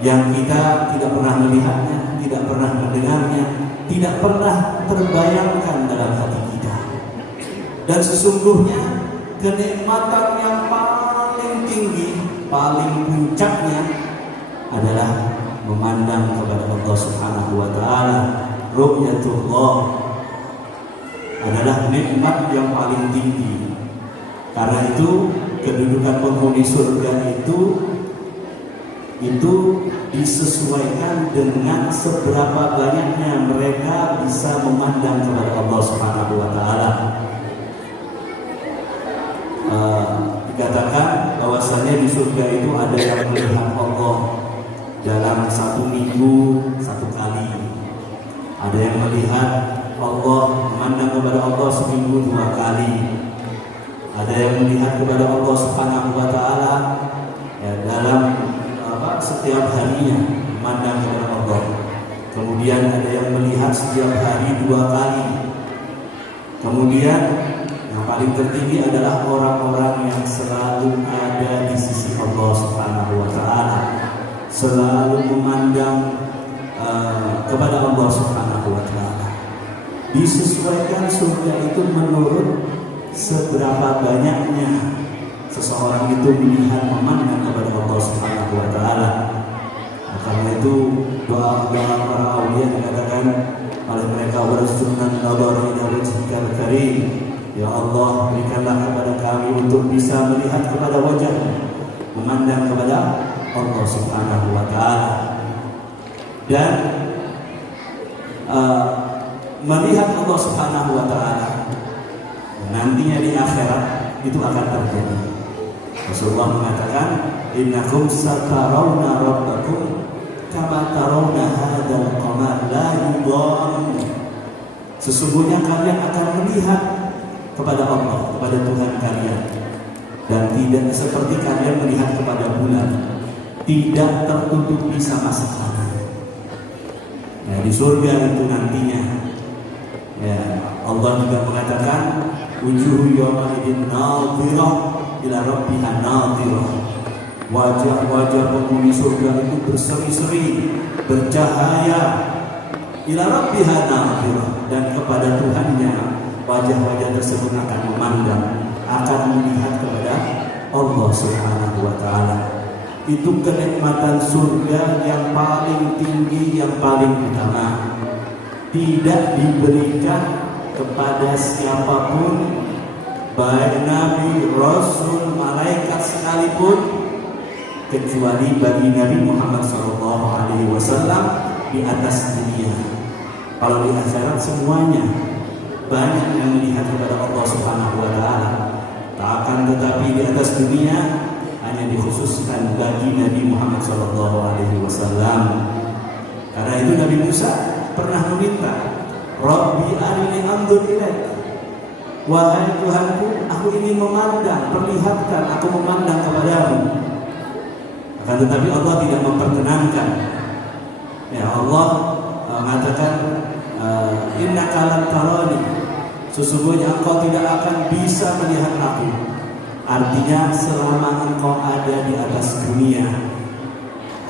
yang kita tidak pernah melihatnya, tidak pernah mendengarnya, tidak pernah terbayangkan dalam hati kita. Dan sesungguhnya kenikmatan yang paling tinggi, paling puncaknya adalah memandang kepada Allah Subhanahu wa Ta'ala. Ru'yatullah adalah nikmat yang paling tinggi. Karena itu kedudukan penghuni surga itu disesuaikan dengan seberapa banyaknya mereka bisa memandang kepada Allah Subhanahu wa Ta'ala. Dikatakan bahwasanya di surga itu ada yang melihat Allah dalam 1 minggu 1 kali. Ada yang melihat Allah, memandang kepada Allah seminggu 2 kali. Ada yang melihat kepada Allah Subhanahu wa Ta'ala ya, dalam setiap harinya, memandang kepada Allah. Kemudian ada yang melihat setiap hari 2 kali. Kemudian yang paling tertinggi adalah orang-orang yang selalu ada di sisi Allah Subhanahu wa Ta'ala, selalu memandang kepada Allah Subhanahu wa Ta'ala. Disesuaikan surga itu menurut seberapa banyaknya seseorang itu melihat, memandang kepada Allah Subhanahu wa Ta'ala. Karena itu doa para aulia dikatakan oleh mereka, warzuqna nadhara ila wajhikal karim, ya Allah, berikanlah kepada kami untuk bisa melihat kepada wajah-Mu, memandang kepada Allah Subhanahu wa Ta'ala. Dan melihat Allah Subhanahu wa Ta'ala nantinya di akhirat itu akan terjadi. Rasulullah mengatakan, innakum satarawna rabbakum kama tarawna hadzal qamar la yudam. Sesungguhnya kalian akan melihat kepada Allah, kepada Tuhan kalian, dan tidak seperti kalian melihat kepada bulan, tidak tertutupi sama sekali. Ya, di surga itu nantinya ya, Allah juga mengatakan, wujuhu yawma idzin nadhirah ila rabbiha nadhirah. Wajah-wajah penghuni surga itu berseri-seri, bercahaya, ila rabbiha nadhirah, dan kepada Tuhannya wajah-wajah tersebut akan memandang, akan melihat kepada Allah Subhanahu wa Ta'ala. Itu kenikmatan surga yang paling tinggi, yang paling utama. Tidak diberikan kepada siapapun, baik Nabi, Rasul, malaikat sekalipun, kecuali bagi Nabi Muhammad SAW di atas dunia. Kalau di akhirat semuanya banyak yang melihat kepada Allah Subhanahu wa Ta'ala. Akan tetapi di atas dunia hanya dikhususkan bagi Nabi Muhammad SAW. Karena itu Nabi Musa pernah meminta Rabbi arini anzur ilaik. Wahai Tuhanku, aku ingin memandang, perlihatkan aku memandang kepadamu. Akan tetapi Allah tidak memperkenankan. Ya, Allah mengatakan innaka lan tarani, sesungguhnya engkau tidak akan bisa melihat aku. Artinya selama engkau ada di atas dunia.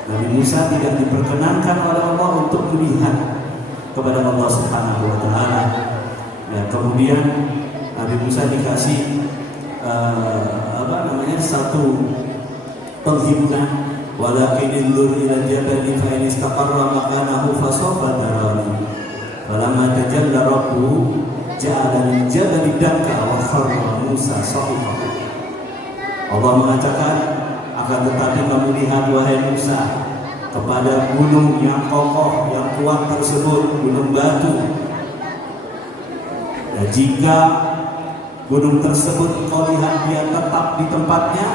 Nabi Musa tidak diperkenankan oleh Allah untuk melihat kepada Allah Subhanahu wa taala. Ya, kemudian Nabi Musa dikasih satu penghiburan, walakin indur ila jabali fa in istaqarra makanahu fa sawfa tarani. Falamma tajalla rabbuhu ja'ala lil jabali dakka wa kharra Musa sa'iqa. Allah mengatakan, akan tetapi kamu lihat wahai Musa kepada gunung yang kokoh, yang kuat tersebut, gunung batu. Dan jika gunung tersebut engkau lihat dia tetap di tempatnya,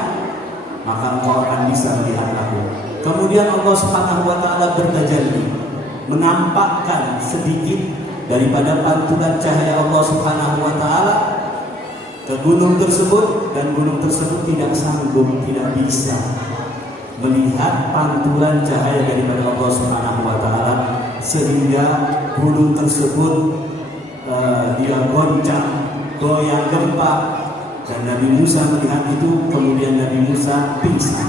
maka engkau akan bisa melihat aku. Kemudian Allah Subhanahu wa taala bertajalli, menampakkan sedikit daripada pantulan cahaya Allah Subhanahu wa taala ke gunung tersebut, dan gunung tersebut tidak sanggup, tidak bisa melihat pantulan cahaya daripada Allah Subhanahu wa taala, sehingga gunung tersebut dia goncang, goyang gempa, dan Nabi Musa melihat itu. Kemudian Nabi Musa pingsan.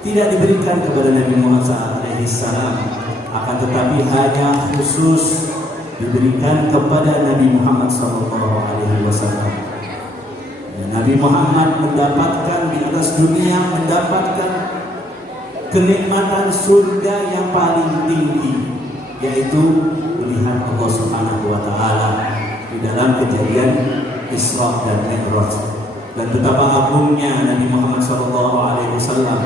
Tidak diberikan kepada Nabi Musa alaihissalam, akan tetapi hanya khusus diberikan kepada Nabi Muhammad SAW. Nabi Muhammad mendapatkan di atas dunia, mendapatkan kenikmatan surga yang paling tinggi, yaitu melihat Allah Subhanahu wa taala di dalam kejadian Isra dan Mi'raj. Dan betapa agungnya Nabi Muhammad SAW.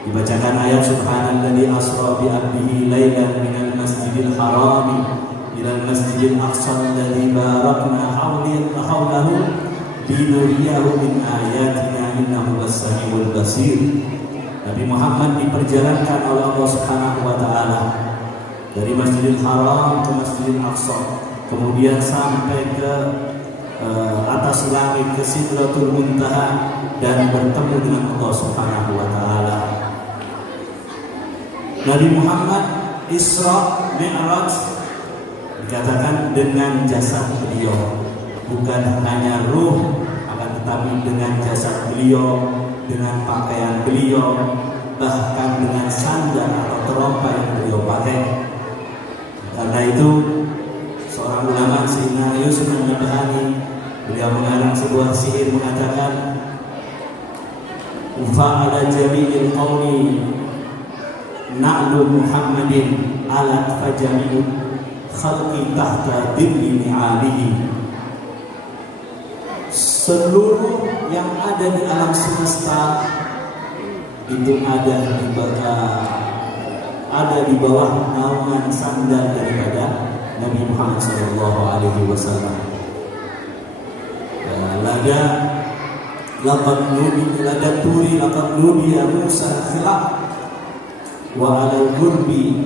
Dibacakan ayat subhanalladzi asra bi 'abdihi lailan minal masjidil haram ilal masjidil aqsa alladzi barakna hawlahu linuriyahu min ayatina innahu was-sami'ul basir. Nabi Muhammad diperjalankan oleh Allah Subhanahu wa taala dari Masjidil Haram ke Masjidil Aqsa, kemudian sampai ke atas langit ke Sidratul Muntaha dan bertemu dengan Allah Subhanahu wa taala. Nabi Muhammad Isra Mi'raj dikatakan dengan jasad beliau, bukan hanya ruh, akan tetapi dengan jasad beliau, dengan pakaian beliau, bahkan dengan sandal atau terompa yang beliau pakai. Karena itu seorang ulama Sayyidina Yusuf An-Nabhani, beliau mengarang sebuah syair mengatakan, fa'ala jami'il qawli na'lu Muhammadin alat fajami'u khalqi tahta dhilli ni'alihi. Seluruh yang ada di alam semesta itu ada di bawah naungan sandal daripada Nabi Muhammad SAW. Laqad nudi ya Musa khilaf wa alal gurbi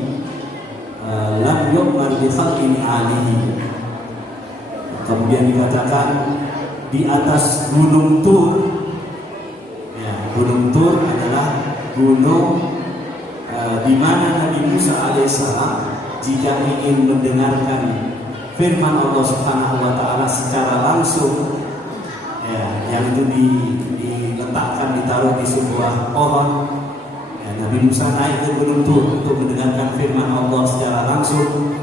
lam yu'mar bi khalqi alihi. Kemudian dikatakan di atas Gunung Tur, ya, Gunung Tur adalah gunung di mana Nabi Musa alaihissalam jika ingin mendengarkan firman Allah Subhanahu wa taala secara langsung, ya, yang itu diletakkan, ditaruh di sebuah pohon, ya, Nabi Musa naik ke Gunung Tur untuk mendengarkan firman Allah secara langsung.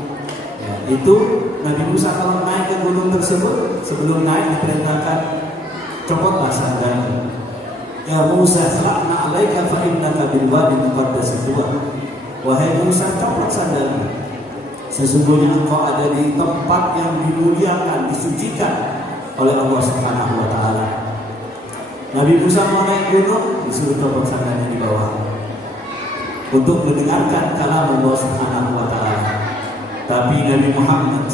Ya, itu Nabi Musa kalau naik ke gunung tersebut, sebelum naik diperintahkan, copotlah sandalmu. Ya Musa, khla'na 'alaika fa innaka bil wadi muqaddas tuwa. Wahai Musa, copot sandalmu. Sesungguhnya engkau ada di tempat yang dimuliakan, disucikan oleh Allah Subhanahu wa taala. Nabi Musa mau naik gunung, disuruh copot sandalnya di bawah untuk mendengarkan kalam Allah Subhanahu wa taala. Tapi Nabi Muhammad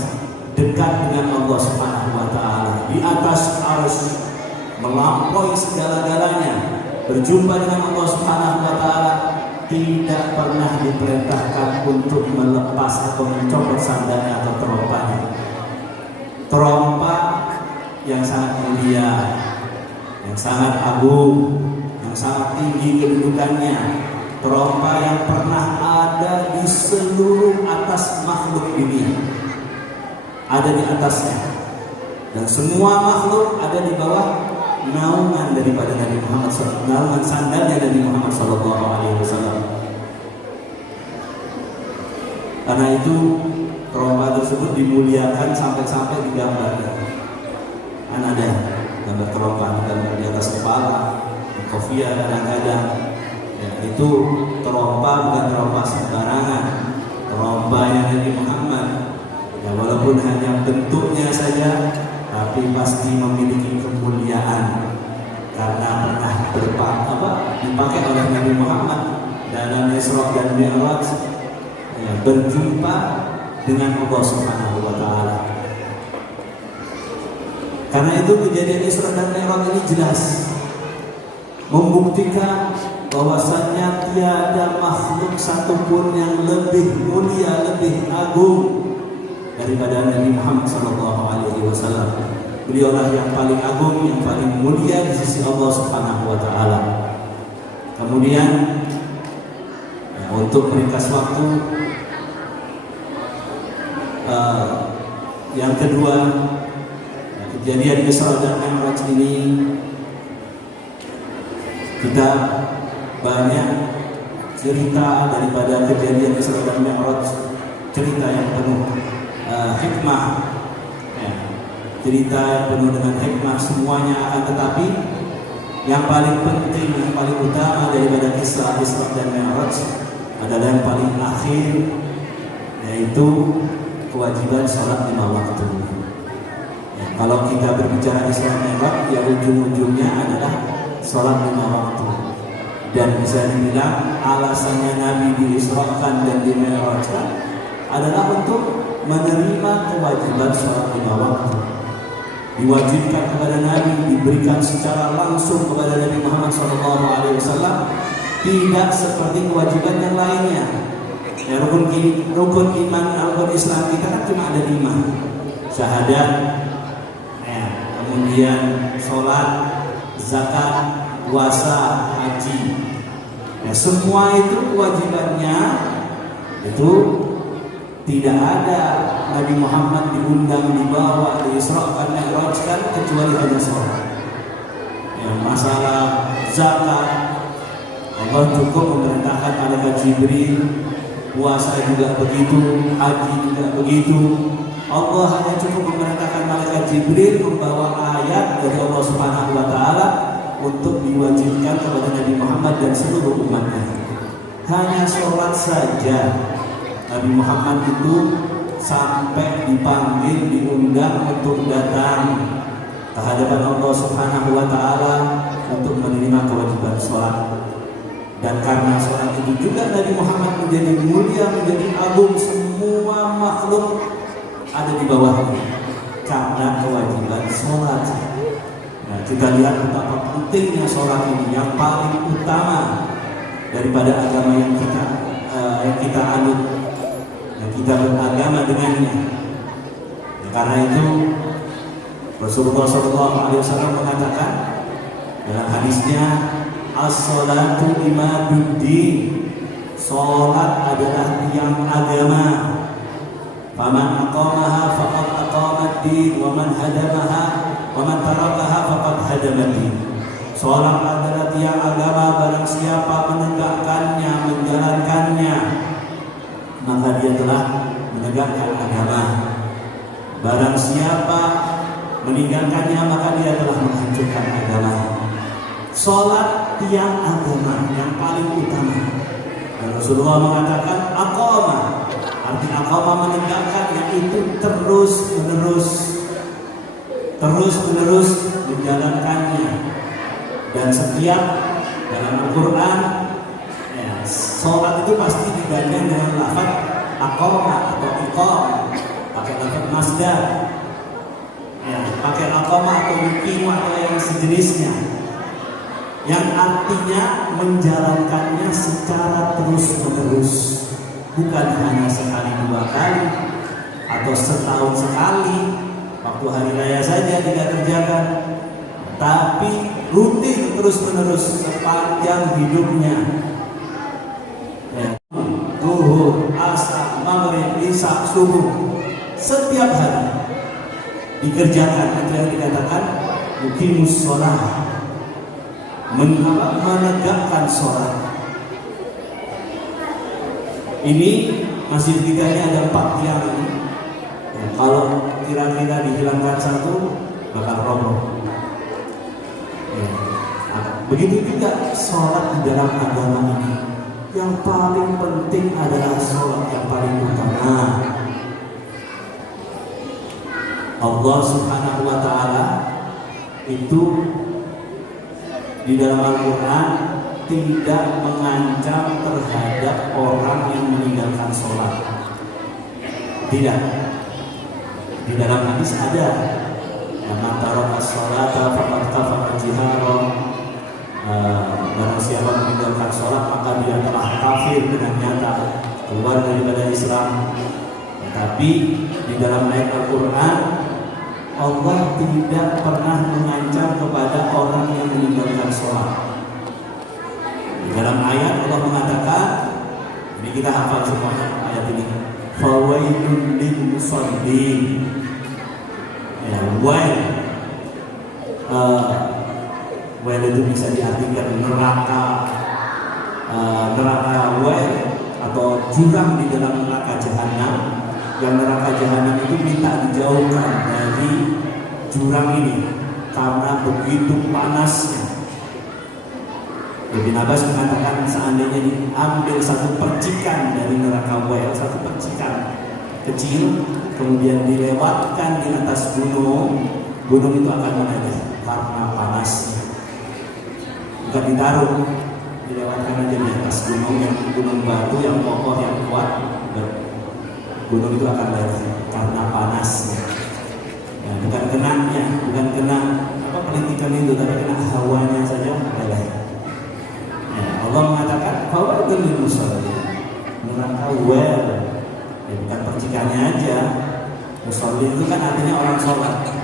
dekat dengan Allah Subhanahu wa taala, di atas arsy, melampaui segala-galanya, berjumpa dengan Allah Subhanahu wa taala. tidak pernah diperintahkan untuk melepas atau mencopot sandalnya atau terompanya. Terompa yang sangat mulia, yang sangat agung, yang sangat tinggi kedudukannya, terompa yang pernah ada di seluruh atas makhluk dunia, ada di atasnya, dan semua makhluk ada di bawah naungan daripada Nabi Muhammad SAW, naungan sandalnya Nabi Muhammad SAW. Karena itu terompa tersebut dimuliakan sampai-sampai digambarkan. Kan ada gambar terompa di atas kepala, kopiah kadang-kadang. Ya, itu terompa bukan terompa sembarangan, terompa yang Nabi Muhammad. Ya, walaupun hanya bentuknya saja, tapi pasti memiliki kemuliaan karena pernah dipakai oleh Nabi Muhammad dalam Isra dan Mi'raj, ya, berjumpa dengan Allah Subhanahu wa Ta'ala. Karena itu kejadian Isra dan Mi'raj ini jelas membuktikan bahwasannya tiada makhluk satupun yang lebih mulia, lebih agung daripada Nabi Muhammad SAW. Beliaulah yang paling agung, yang paling mulia di sisi Allah Subhanahu wa Ta'ala. Kemudian ya, untuk meringkas waktu, yang kedua, kejadian Isra dan Mi'raj ini kita banyak cerita daripada kejadian Isra dan Mi'raj, cerita yang penuh hikmah, ya, cerita yang penuh dengan hikmah semuanya, akan tetapi yang paling penting, yang paling utama daripada kisah Isra dan Mi'raj adalah yang paling akhir, yaitu kewajiban sholat 5 waktu. Ya, kalau kita berbicara Isra dan Mi'raj, ya ujung-ujungnya adalah sholat 5 waktu. Dan bisa dibilang alasannya Nabi diisrakan dan dimi'rajkan adalah untuk menerima kewajiban sholat 5 waktu. Diwajibkan kepada Nabi, diberikan secara langsung kepada Nabi Muhammad SAW, tidak seperti kewajiban yang lainnya. Ya, rukun iman, rukun Islam kita kan cuma ada 5, syahadat, ya, kemudian sholat, zakat, puasa, haji. Ya, semua itu kewajibannya itu tidak ada Nabi Muhammad diundang, dibawa, diisrakan, mi'rajkan kecuali hanya sholat. Ya, masalah zakat, Allah cukup memerintahkan malaikat Jibril, puasa juga begitu, haji juga begitu. Allah hanya cukup memerintahkan malaikat Jibril membawa ayat dari Allah Subhanahu wa Ta'ala untuk diwajibkan kepada Nabi Muhammad dan seluruh umatnya. Hanya sholat saja Nabi Muhammad itu sampai dipanggil, diundang untuk datang ke hadapan Allah Subhanahu wa Ta'ala untuk menerima kewajiban sholat. Dan karena sholat itu juga Nabi Muhammad menjadi mulia, menjadi agung, semua makhluk ada di bawahnya karena kewajiban sholat. Nah, kita lihat betapa pentingnya sholat ini, yang paling utama daripada agama yang kita anut, yang kita beragama dengannya. Ya, karena itu Rasulullah SAW mengatakan dalam hadisnya, as-salatu imaduddin, sholat adalah tiang agama. Faman aqamaha faqad aqamad-din, wa man hadamaha wa man tarakaha faqad hadamad-din. Sholat adalah tiang agama, barang siapa menegakkannya, menjalankannya, maka dia telah menegakkan agama. Barang siapa meninggalkannya, maka dia telah menghancurkan agama. Sholat tiang agama yang paling utama. Dan Rasulullah mengatakan aqama, arti aqama menegakkan, yaitu terus menerus menjalankannya. Dan setiap dalam Al-Quran, ya, sholat itu pasti digandeng dengan lafaz aqama atau iqam, pakai lafaz masdar, ya, pakai aqama atau muqim atau yang sejenisnya. yang artinya menjalankannya secara terus-menerus, bukan hanya sekali 2 kali atau setahun sekali, waktu hari raya saja tidak kerjakan, tapi rutin terus-menerus sepanjang hidupnya. Zuhur, asar, maghrib, isya, subuh, setiap hari dikerjakan. Itu yang dikatakan muqimus shalah, menegakkan sholat. Ini masjid kita ini ada 4 tiang ini. Ya, kalau kira-kira dihilangkan satu bakal roboh. Ya. Begitu juga sholat di dalam agama ini. Yang paling penting adalah sholat yang paling utama. Allah Subhanahu wa Ta'ala itu di dalam Al-Quran tidak mengancam terhadap orang yang meninggalkan sholat. Tidak. Di dalam hadis ada, man taraka sholata faqad kafara jihara. Barang siapa meninggalkan sholat maka dia telah kafir dengan nyata, keluar daripada Islam. Tapi di dalam ayat Al-Quran Allah tidak pernah mengancam kepada orang yang meninggalkan sholat. Di dalam ayat Allah mengatakan, ini kita hafal semuanya ayat ini, fawailun lil musallin. Ya, wail itu bisa diartikan neraka, wail atau jurang di dalam neraka jahanam. Yang neraka jahanam itu minta dijauhkan dari jurang ini karena begitu panasnya. Ibn Abbas mengatakan seandainya diambil satu percikan dari neraka wail, satu percikan kecil, kemudian dilewatkan di atas gunung itu akan menegah karena panasnya. Bukan ditaruh, dilewatkan aja di atas gunung, yang gunung batu yang kokoh yang kuat, gunung itu akan lari karena panasnya. Ya, bukan kenanya, bukan kena pelintikan itu, tapi kena hawanya saja leleh. Ya, Allah mengatakan bahwa itu musallin, neraka well, ya, bukan percikannya aja. Musallin itu kan artinya orang sholat.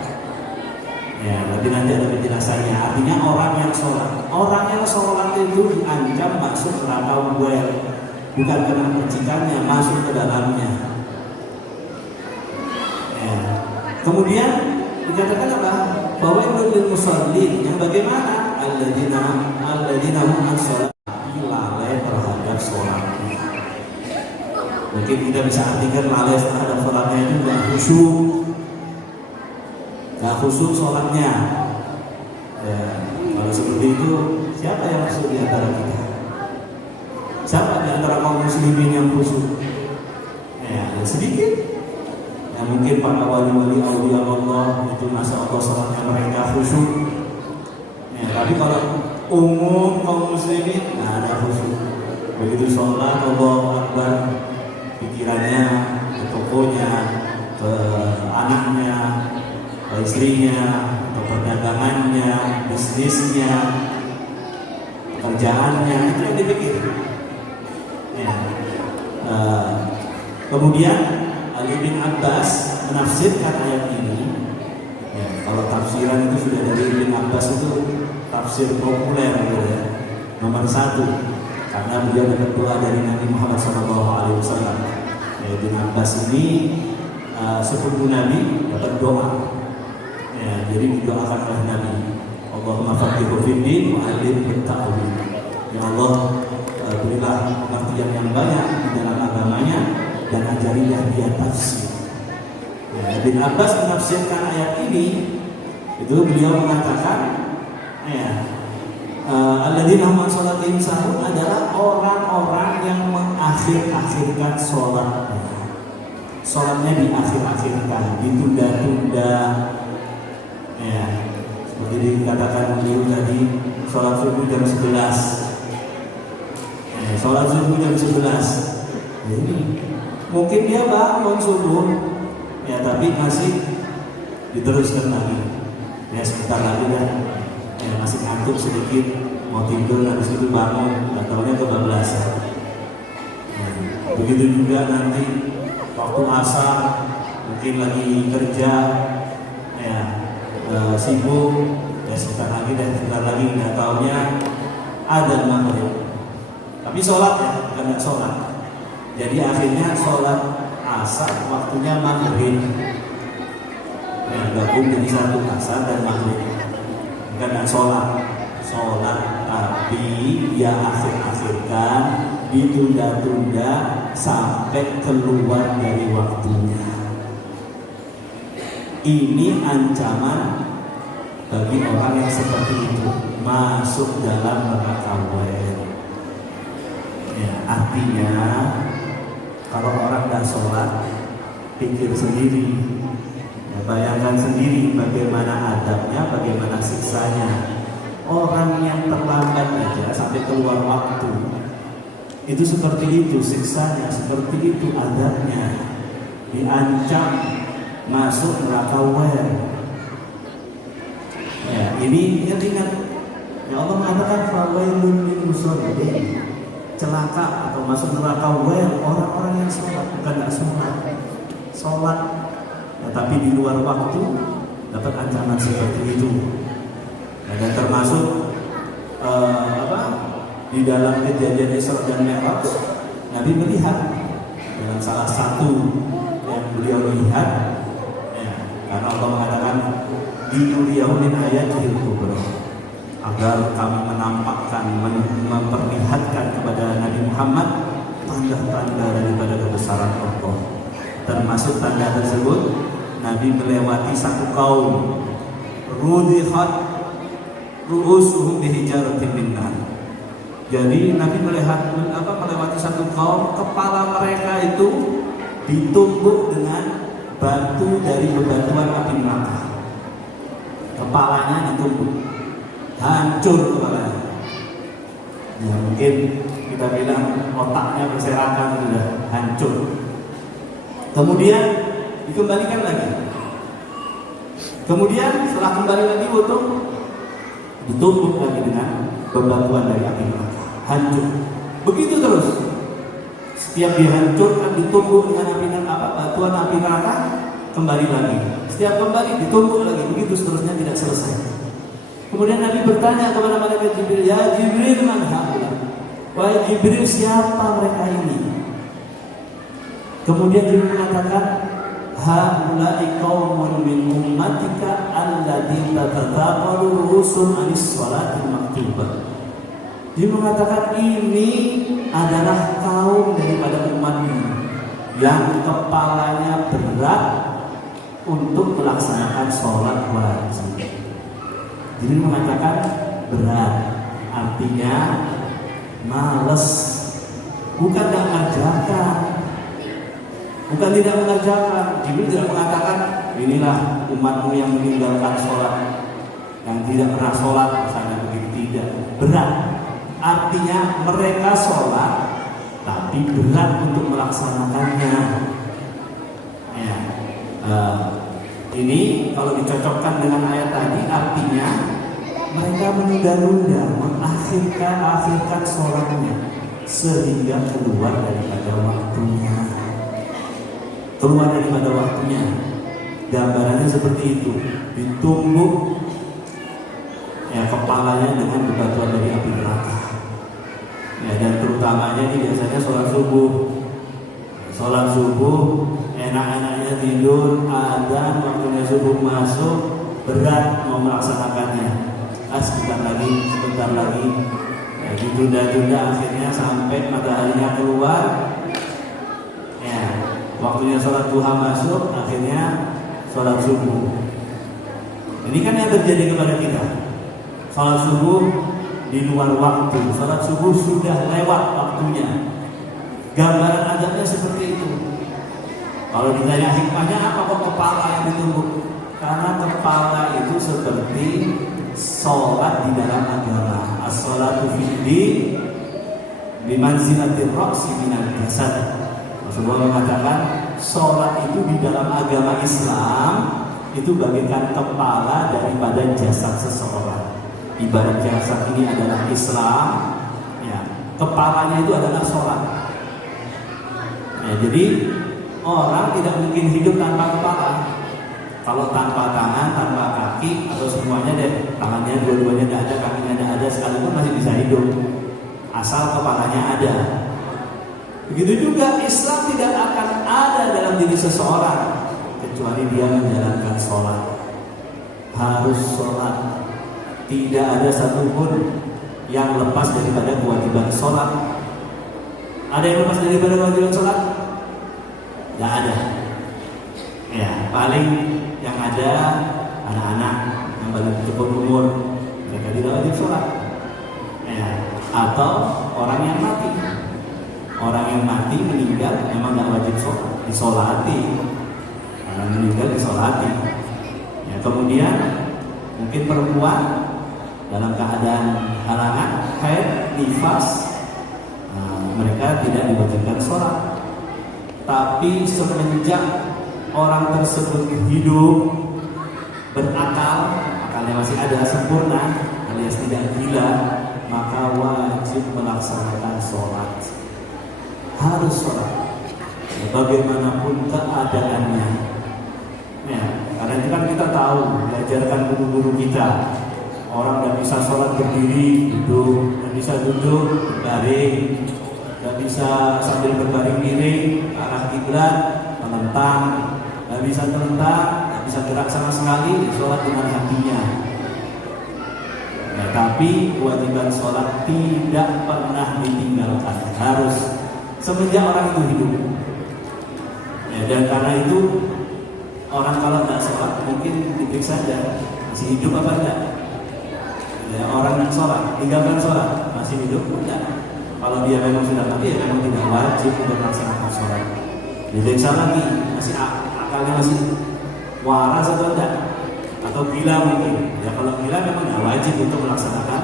Ya, lebih nanti ada penjelasannya. Artinya orang yang sholat. Orang yang sholat itu diancam masuk neraka well, bukan karena percikannya, masuk ke dalamnya. Ya. Kemudian dikatakan apa? Bahwa itu musallin yang bagaimana? Alladzina hum an sholat, lalai terhadap sholatnya. Mungkin kita bisa artikan lalai terhadap sholatnya itu nggak khusyuk sholatnya. Ya, kalau seperti itu, siapa yang khusyuk di antara kita? Siapa di antara kaum muslimin yang khusyuk? Ya, sedikit. Ya, mungkin para wali-wali aulia Allah itu masya Allah sholatnya mereka khusyuk. Ya, tapi kalau umum kaum muslimin nggak ada khusyuk. Begitu sholat Allahu Akbar, pikirannya ke tokonya, ke anaknya, ke istrinya, ke perdagangannya, bisnisnya, pekerjaannya, itu yang dipikir. Ya. Kemudian Ali bin Abbas menafsirkan ayat ini. Ya, kalau tafsiran itu sudah dari Ibn Abbas itu tafsir populer gitu ya, nomor 1, karena beliau dapat doa dari Nabi Muhammad SAW. Ya, Ibn Abbas ini sepupu Nabi dapat doa. Ya, jadi didoakan oleh Nabi, Allahumma faqihu fiddin wa 'allimhu ta'wil. Ya Allah, berilah pengertian yang banyak di dalam agamanya dan ajarilah dia tafsir. Ya, Ibn Abbas menafsirkan ayat ini, itu beliau mengatakan, ya, alladzina hum an sholatihim sahun adalah orang-orang yang mengakhir-akhirkan sholatnya. Sholatnya diakhir-akhirkan, ditunda-tunda. Ya, seperti dikatakan beliau tadi, sholat subuh jam 11. Ya, sholat subuh jam 11. Jadi mungkin dia bangun subuh, ya tapi masih diteruskan lagi. Ya sebentar lagi kan ya masih ngantuk sedikit, mau tidur, habis itu bangun, nggak tahunya kebablasan. Begitu juga nanti waktu asar mungkin lagi kerja, ya sibuk, ya sebentar lagi nggak tahunya ada maghrib. Tapi sholat ya, bukan nggak sholat. Jadi akhirnya sholat asar waktunya maghrib. Ya, gabung jadi satu asar dan maghrib. Bukan nggak sholat, tapi dia akhir-akhirkan, ditunda-tunda sampai keluar dari waktunya. Ini ancaman bagi orang yang seperti itu, masuk dalam neraka wel. Ya, artinya kalau orang tidak sholat, pikir sendiri, ya, bayangkan sendiri bagaimana adabnya, bagaimana siksanya. Orang yang terlambat aja sampai keluar waktu, itu seperti itu siksanya, seperti itu adabnya, diancam masuk neraka wel. Ya, ini ingat, ya Allah mengatakan fawailun lil musallin, celaka atau masuk neraka wel orang-orang yang sholat, bukan tidak sholat, ya, tapi di luar waktu dapat ancaman seperti itu. Ya, dan termasuk di dalam kejadian Isra dan Mi'raj, Nabi melihat dalam salah satu yang beliau lihat, ya, karena Allah mengatakan dinuriyahu min ayatil kubra, agar kami menampakkan, memperlihatkan kepada Nabi Muhammad tanda-tanda daripada kebesaran Allah. Termasuk tanda tersebut, Nabi melewati satu kaum, rudihat ru'usuhum bihijaratin min nar. Jadi Nabi melewati satu kaum, kepala mereka itu ditumbuk dengan batu dari bebatuan api neraka. Kepalanya ditumbuk, hancur kepalanya. Ya, mungkin kita bilang otaknya berserakan, sudah hancur. Kemudian dikembalikan lagi. Kemudian setelah kembali lagi utuh, ditumbuk lagi dengan bebatuan dari api neraka, hancur. Begitu terus. Setiap dihancurkan, ditumbuk dengan api neraka, batuan api neraka, kembali lagi. Setiap kembali ditumbuk lagi, begitu seterusnya, tidak selesai. Kemudian Nabi bertanya kepada malaikat Jibril, ya Jibril, man haula? Wahai Jibril, siapa mereka ini? Kemudian Jibril mengatakan, haula'i qaumun min ummatika alladzi tataqalu rusul anis sholatil maktubah. Dia mengatakan ini adalah kaum daripada umatmu yang kepalanya berat untuk melaksanakan sholat wajib. Jadi mengatakan berat, artinya malas, bukan tidak mengerjakan, bukan tidak mengerjakan. Jibril tidak mengatakan inilah umatmu yang meninggalkan sholat, yang tidak pernah sholat, misalnya begitu. Tidak, berat, artinya mereka sholat tapi berat untuk melaksanakannya. Ya. Ini kalau dicocokkan dengan ayat tadi, artinya mereka menunda-nunda, mengakhirkan sholatnya sehingga keluar daripada waktunya. Gambarannya seperti itu, ditumbuk ya kepalanya dengan bebatuan dari api neraka. Ya, dan terutamanya ini biasanya sholat subuh enak-enaknya tidur, adzan waktunya subuh masuk, berat mau melaksanakannya. Sebentar lagi ya, ditunda-tunda, akhirnya sampai mataharinya keluar, ya waktunya sholat duha masuk, akhirnya sholat subuh. Ini kan yang terjadi kepada kita. Sholat subuh di luar waktu, sholat subuh sudah lewat waktunya. Gambaran adabnya seperti itu. Kalau ditanya hikmahnya apa kok kepala yang ditumbuk? Karena kepala itu seperti sholat di dalam agama. As-sholatu fid-din bimanzilatir ra'si minal jasad. Rasulullah mengatakan sholat itu di dalam agama Islam itu bagaikan kepala daripada jasad seseorang. ibarat jasad ini adalah Islam, ya, kepalanya itu adalah sholat. Ya, jadi orang tidak mungkin hidup tanpa kepala. Kalau tanpa tangan, tanpa kaki, atau semuanya deh, tangannya dua-duanya tidak ada, kakinya tidak ada, sekalipun masih bisa hidup, asal kepalanya ada. Begitu juga Islam tidak akan ada dalam diri seseorang kecuali dia menjalankan sholat. Harus sholat. Tidak ada satupun yang lepas daripada kewajiban sholat. Ada yang lepas daripada kewajiban sholat? Tidak ada. Ya, paling yang ada anak-anak yang baru cukup umur, mereka tidak wajib sholat. Ya, atau orang yang mati. Orang yang mati meninggal memang tidak wajib sholat, disolati. Orang meninggal disolati. Ya, kemudian mungkin perempuan dalam keadaan halangan, haid, nifas, mereka tidak diwajibkan sholat. Tapi semenjak orang tersebut hidup, berakal, akalnya masih ada sempurna, alias tidak gila, maka wajib melaksanakan sholat. Harus sholat, ya, bagaimanapun keadaannya. Ya, karena itu kan kita tahu, diajarkan guru-guru kita, orang tidak bisa sholat berdiri, duduk, tidak bisa duduk, berbaring, tidak bisa sambil berbaring miring, arah kiblat, melentang, tidak bisa terlentang, tidak bisa gerak sama sekali, sholat dengan hatinya. Ya, tapi kewajiban sholat tidak pernah ditinggalkan, harus semenjak orang itu hidup. Ya, dan karena itu orang kalau tidak sholat mungkin diperiksa saja masih hidup apa enggak. Ya, orang yang sholat, tinggalkan sholat, masih hidup enggak. Kalau dia memang sudah mati, ya memang tidak wajib untuk melaksanakan sholat. Diperiksa lagi, masih akalnya masih waras atau enggak, atau gila mungkin. Ya kalau gila memang tidak wajib untuk melaksanakan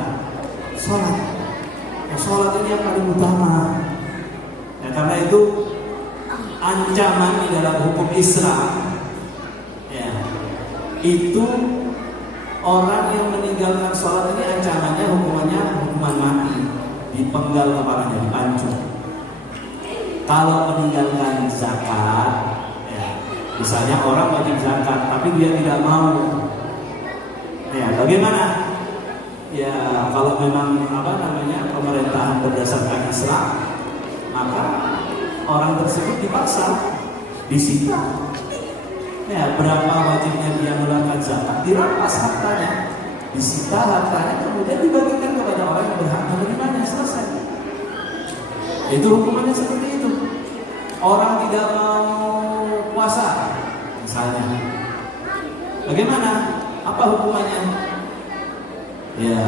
sholat. Ya, sholat ini yang paling utama. Ya, karena itu ancaman di dalam hukum Islam, ya, itu orang yang meninggalkan sholat ini ancamannya hukumannya hukuman mati, dipenggal kepalanya, dipancung. Kalau meninggalkan zakat, ya, misalnya orang wajib zakat tapi dia tidak mau, ya bagaimana? Ya kalau memang pemerintahan berdasarkan Islam, maka orang tersebut dipaksa, disita. Ya, berapa wajibnya dia mengeluarkan zakat, dirampas hartanya, disita hartanya, kemudian dibagikan kepada orang yang berhak menerimanya, selesai. Itu hukumannya seperti itu. Orang tidak mau puasa, misalnya, bagaimana? Apa hukumannya? Ya,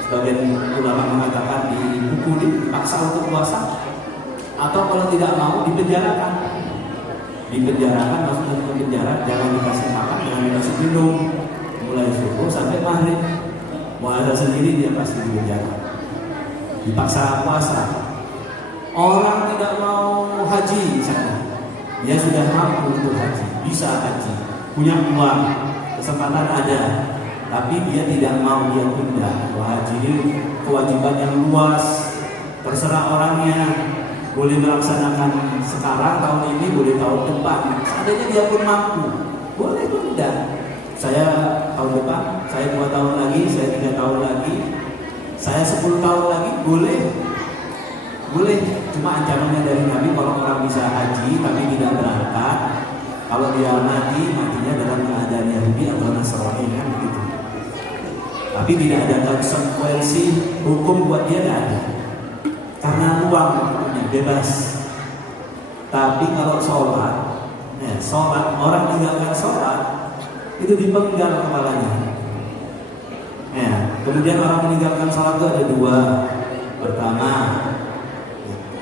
sebagian ulama mengatakan dipukuli, dipaksa untuk puasa, atau kalau tidak mau dipenjarakan. Dipenjarakan, maksudnya ke penjara, jangan dikasih makan, jangan dikasih minum, mulai subuh sampai maghrib. Mau ada sendiri dia pasti dipenjara, dipaksa puasa. Orang tidak mau haji misalnya, dia sudah mampu untuk haji, bisa haji, punya uang, kesempatan ada, tapi dia tidak mau, dia tunda. Haji ini kewajiban yang luas, terserah orangnya. Boleh melaksanakan sekarang, tahun ini, boleh tahun depan. Seandainya dia pun mampu, boleh pun tidak. Saya tahun depan, saya 2 tahun lagi, saya 3 tahun lagi, saya 10 tahun lagi, boleh. Boleh. Cuma ancamannya dari Nabi, kalau orang bisa haji tapi tidak berangkat, kalau dia mati, matinya dalam keadaan Yahudi atau Nasrani, kan begitu. Tapi tidak ada konsekuensi hukum buat dia, tidak ada. Karena uang bebas. Tapi kalau sholat, ya, sholat, orang tinggalkan sholat itu dipenggal kepalanya. Ya, kemudian orang meninggalkan sholat itu ada 2. Pertama,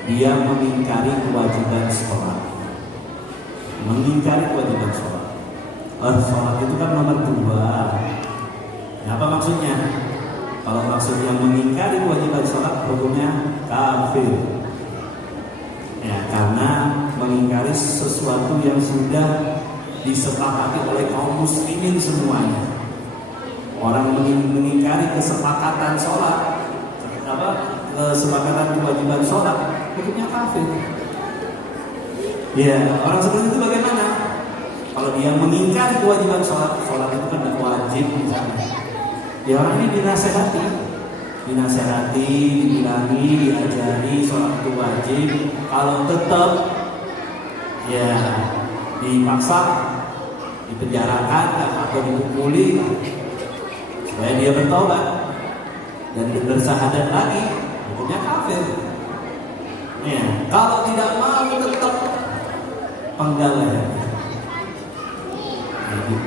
dia mengingkari kewajiban sholat. Mengingkari kewajiban sholat. Sholat itu kan nomor 2. Ya, apa maksudnya? Kalau maksudnya mengingkari kewajiban sholat, hukumnya kafir. Ya, karena mengingkari sesuatu yang sudah disepakati oleh kaum muslimin semuanya. Orang mengingkari kesepakatan sholat, kesepakatan kewajiban sholat, hukumnya kafir. Ya, orang seperti itu bagaimana? Kalau dia mengingkari kewajiban sholat itu kan tidak wajib misalnya. Ya orang ini dinasehati, dibilangi, diajari sholat itu wajib. Kalau tetap, ya dipaksa, dipenjarakan atau dipukuli supaya dia bertobat dan bersyahadat lagi, hukumnya kafir. Ya, kalau tidak mau tetap penggal lehernya.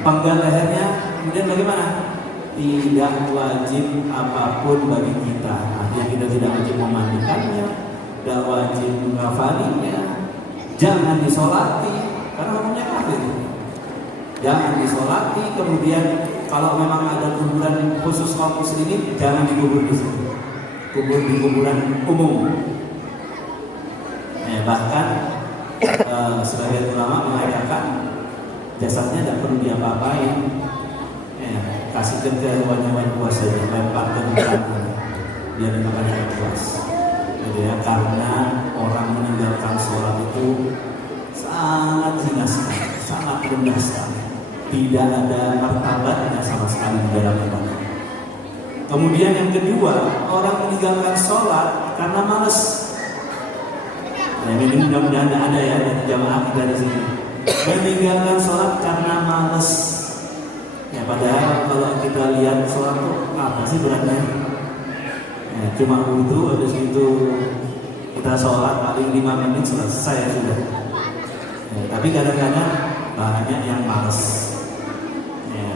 Penggal lehernya, kemudian bagaimana? Tidak wajib apapun bagi kita. Artinya kita tidak wajib memandikannya, tidak wajib mengkafaninya, jangan disolati karena hukumnya kafir. Jangan disolati, kemudian kalau memang ada kuburan khusus kaum muslimin, jangan dikubur di situ. Kubur di kuburan umum. Bahkan sebagian ulama mengatakan jasadnya tidak perlu diapa-apain, kasihkan ke hewan-hewan buas saja, lemparkan ke tanah, biar dimakan hewan buas. Jadi ya, karena orang meninggalkan sholat itu sangat hina sekali, sangat rendah sekali, tidak ada martabatnya sama sekali di dalam ibadah. Kemudian yang kedua, orang meninggalkan sholat karena malas. Nah, ini mudah-mudahan ada ya dari jamaah kita di sini. Meninggalkan sholat karena malas. Ya, padahal kalau kita lihat sholat itu apa sih beratnya? Ya, cuma wudhu, habis itu kita sholat paling 5 menit selesai sudah. Ya, tapi kadang-kadang banyak yang malas. Ya.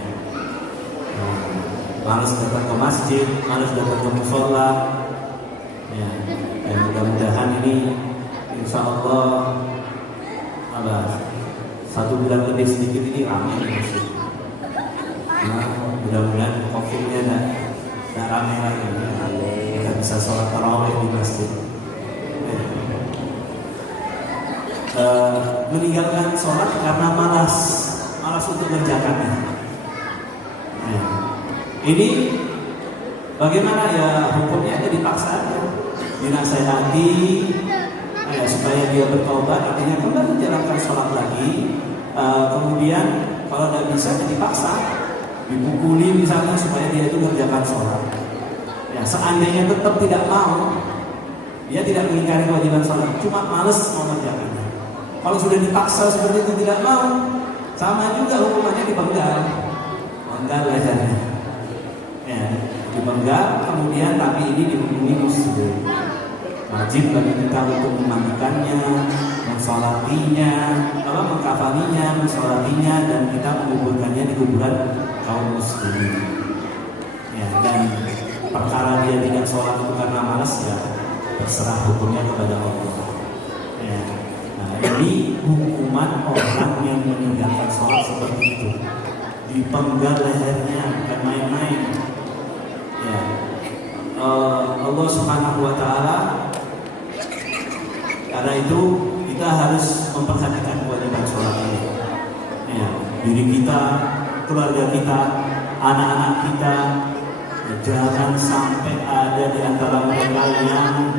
Malas datang ke masjid, malas datang ke mushola. Ya. Dan mudah-mudahan ini insya Allah 1 bulan lebih sedikit ini ramai di masjid. Nah, mudah-mudahan COVID-nya tidak ramai lagi. Kita bisa sholat tarawih di masjid. Meninggalkan sholat karena malas untuk mengerjakannya. Ini bagaimana ya hukumnya? Aja dipaksa aja, dinasehati supaya dia bertobat, artinya kembali menjalankan sholat lagi. Kemudian kalau tidak bisa dipaksa, dipukuli misalnya supaya dia itu mengerjakan sholat. Ya, seandainya tetap tidak mau, dia tidak mengingkari kewajiban sholat, cuma males mau mengerjakannya. Kalau sudah dipaksa seperti itu tidak mau, sama juga hukumannya dipenggal lehernya. Ya, dipenggal, kemudian tapi ini dihukumi muslim. Wajib bagi kita untuk memandikannya, mensolatinya, mengkafaninya, mensolatinya, dan kita menguburkannya di kuburan kaum muslimin. Ya, dan perkara dia tidak sholat itu karena malas, ya terserah hukumnya kepada Allah. Ya. Nah, ini hukuman orang yang meninggalkan sholat seperti itu, dipenggal lehernya, bukan main-main. Ya. Allah Subhanahu wa Ta'ala, karena itu kita harus memperhatikan kewajiban sholat ini. Ya, diri kita, keluarga kita, anak-anak kita, jangan sampai ada di antara mereka yang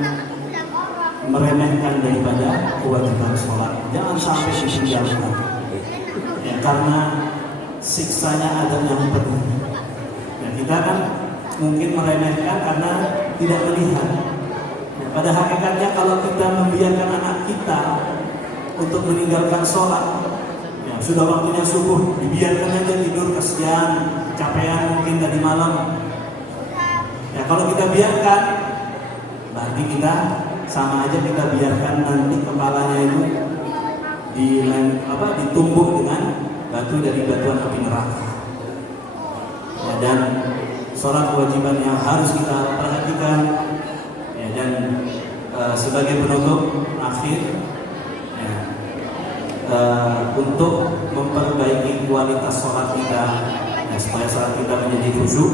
meremehkan daripada kewajiban sholat. Jangan sampai ditinggalkan. Ya, karena siksanya ada yang pedih. Ya, kita kan mungkin meremehkan karena tidak melihat. Pada hakikatnya kalau kita membiarkan anak kita untuk meninggalkan sholat, ya, sudah waktunya subuh, dibiarkan aja tidur, kesian, capean mungkin dari malam. Ya, kalau kita biarkan, berarti kita sama aja kita biarkan nanti kepalanya itu ditumbuk dengan batu dari batuan api neraka. Ya, dan sholat kewajiban yang harus kita perhatikan. Ya, dan sebagai penutup akhir, ya, untuk memperbaiki kualitas sholat kita, ya, supaya sholat kita menjadi khusyuk,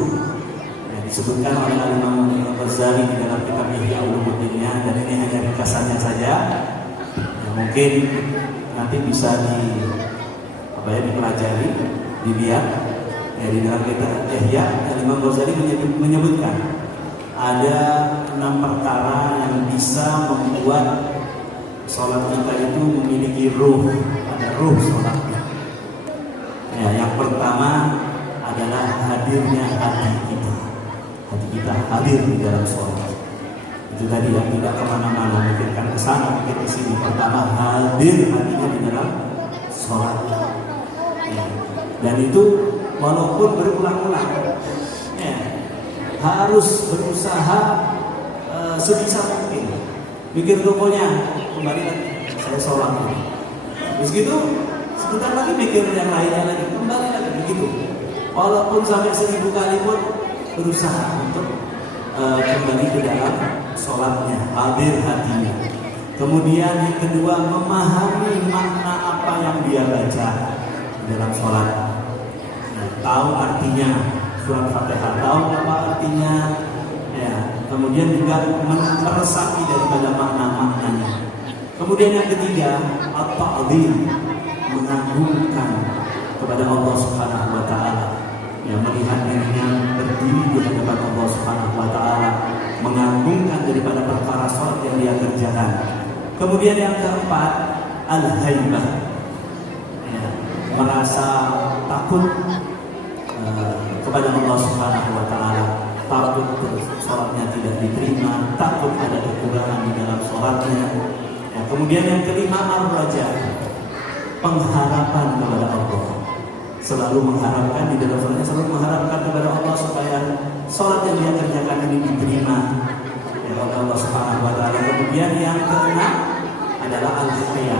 ya, disebutkan oleh Imam Ghazali di dalam kitab Ihya Ulumuddin-nya, dan ini hanya ringkasannya saja. Ya, mungkin nanti bisa dipelajari, dilihat. Ya, di dalam kitab Ihya, Imam Ghazali menyebutkan ada 6 perkara yang bisa membuat sholat kita itu memiliki ruh, ada ruh sholatnya. Ya, yang pertama adalah hadirnya hati kita hadir di dalam sholat. Itu tadi yang tidak kemana-mana, mikirkan ke sana, mikir ke sini. Pertama, hadir hatinya di dalam sholat. Ya. Dan itu walaupun berulang-ulang, ya, harus berusaha sebisa mungkin. Mikir tokonya, kembali lagi, saya sholat ini. Terus gitu, sebentar lagi mikir yang lainnya lagi, kembali lagi begitu. Walaupun sampai 1000 kali pun berusaha untuk kembali ke dalam sholatnya, hadir hatinya. Kemudian yang kedua, memahami makna apa yang dia baca dalam sholat. Nah, tahu artinya surat Fatihah, tahu apa artinya. Ya, kemudian juga meresapi daripada makna-maknanya. Kemudian yang ketiga, at-ta'zim, mengagungkan kepada Allah Subhanahu wa taala. Yang melihat dirinya berdiri di hadapan Allah Subhanahu wa taala, mengagungkan daripada perkara sholat yang dia kerjakan. Kemudian yang keempat, al-haibah, ya, merasa takut kepada Allah Subhanahu wa taala, takut sholatnya tidak diterima, takut ada kekurangan di dalam sholatnya. Ya, kemudian yang kelima, ar-raja, pengharapan kepada Allah. Selalu mengharapkan di dalam sholatnya, selalu mengharapkan kepada Allah supaya sholat yang dia kerjakan ini diterima ya oleh Allah Subhanahu wa taala. Kemudian yang keenam adalah al-haya,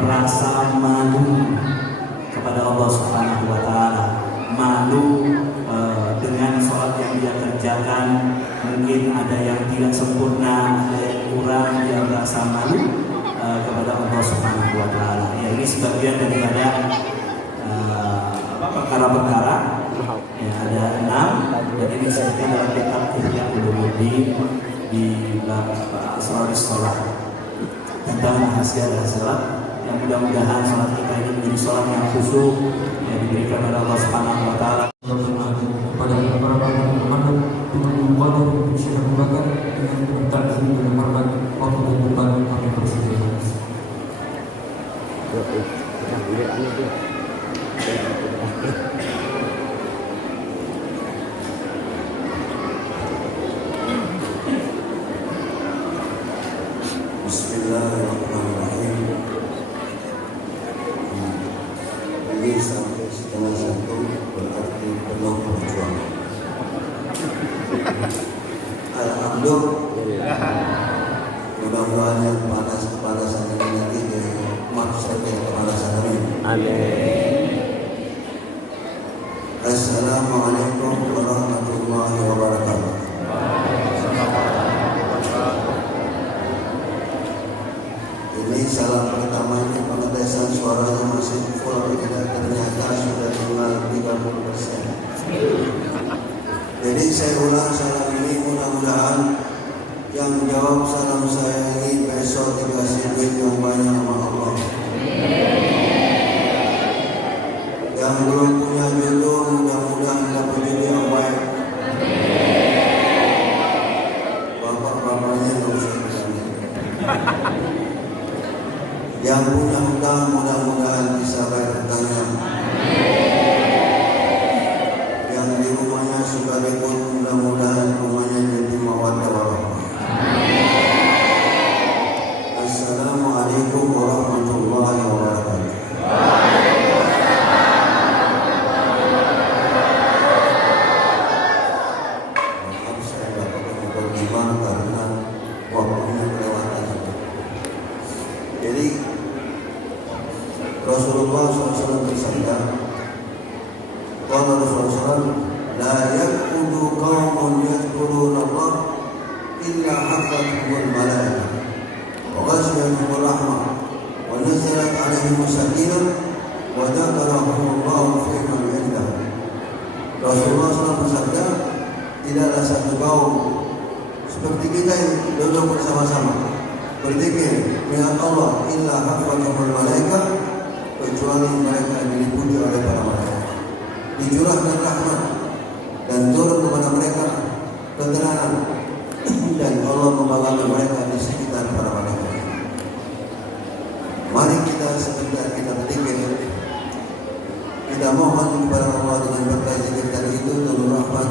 merasa malu kepada Allah Subhanahu wa taala, malu dengan sholat yang dia kerjakan. Mungkin ada yang tidak sempurna, ada yang kurang, dia merasa malu kepada Allah Subhanahu wa taala. Ya, ini sebagian daripada perkara-perkara ya, ada 6 dan ini disebutkan dalam kitab Ihya Ulumuddin di bab Asrarus Shalah tentang rahasia dan sholat. Yang mudah-mudahan sholat kita ini menjadi sholat yang khusyuk yang diberikan oleh Allah Subhanahu wa taala. Kepada para Muhammad dengan membuat Syekh Abu Bakar dengan takzim dan hormat waktu dan depan kami persilakan. Bismillahirrahmanirrahim. Ini sampai setengah 1 berarti penuh perjuangan. Alhamdulillah. Mudah-mudahan yang kepanasan ini nanti maksud yang kepanasan ini. Amin. Assalamualaikum warahmatullahi wabarakatuh. Ini salam pertama ini pengetesan suaranya masih full, ternyata sudah tinggal 30%. Jadi saya ulang salam ini, mudah-mudahan yang jawab salam saya ini besok dikasih duit yang banyak sama Allah. Yang belum punya jodoh mudah-mudahan dapat jodoh yang baik. Bapak-bapaknya nggak usah ditanya. Yang punya hutang mudah-mudahan bisa bayar hutangnya. Yang di rumahnya suka ribut mudah-mudahan rumahnya jadi mawaddah warahmah. Assalamualaikum warahmatullahi wabarakatuh. Maaf saya dapat berjumpa karena waktunya kelewatan. Jadi Rasulullah SAW bersabda, qala Rasulullah, la yaqudu qaumun yadhkuruna Allah illa hafathumul malaikah wa ghashiyatuhumur rahmah wa nazalat alaihim sakinah wa dzakarahumullahu fi man indah. Rasulullah SAW bersabda, tidaklah satu kaum seperti kita yang duduk bersama-sama berzikir dengan Allah illa hafathumul malaikah, kecuali mereka diliputi oleh para malaikat. dicurahkan rahmat dan turun kepada mereka ketenangan, dan Allah membawa mereka di sekitar para malaikat. Mari kita sebentar kita berpikir, kita mohon kepada Allah dengan berkat zikir tadi itu turun rahmat,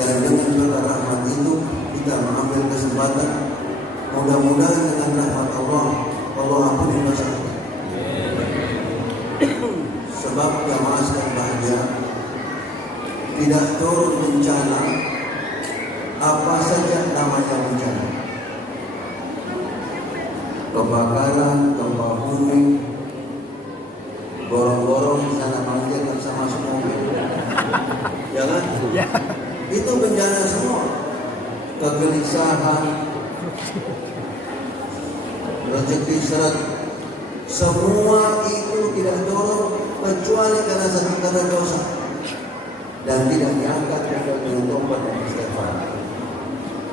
dan dengan berkat rahmat itu kita mengambil kesempatan, mudah-mudahan dengan rahmat Allah ampuni dosa kita. Sebab yang sekalian bahagia, tidak turun bencana apa saja namanya bencana, kebakaran, gempa bumi, gorong-gorong di sana banjir tak bisa masuk mobil, ya kan? Itu bencana semua. Kegelisahan, rezeki seret, semua itu tidak turun kecuali karena dosa, dan tidak diangkat kecuali dengan tobat dan istighfar.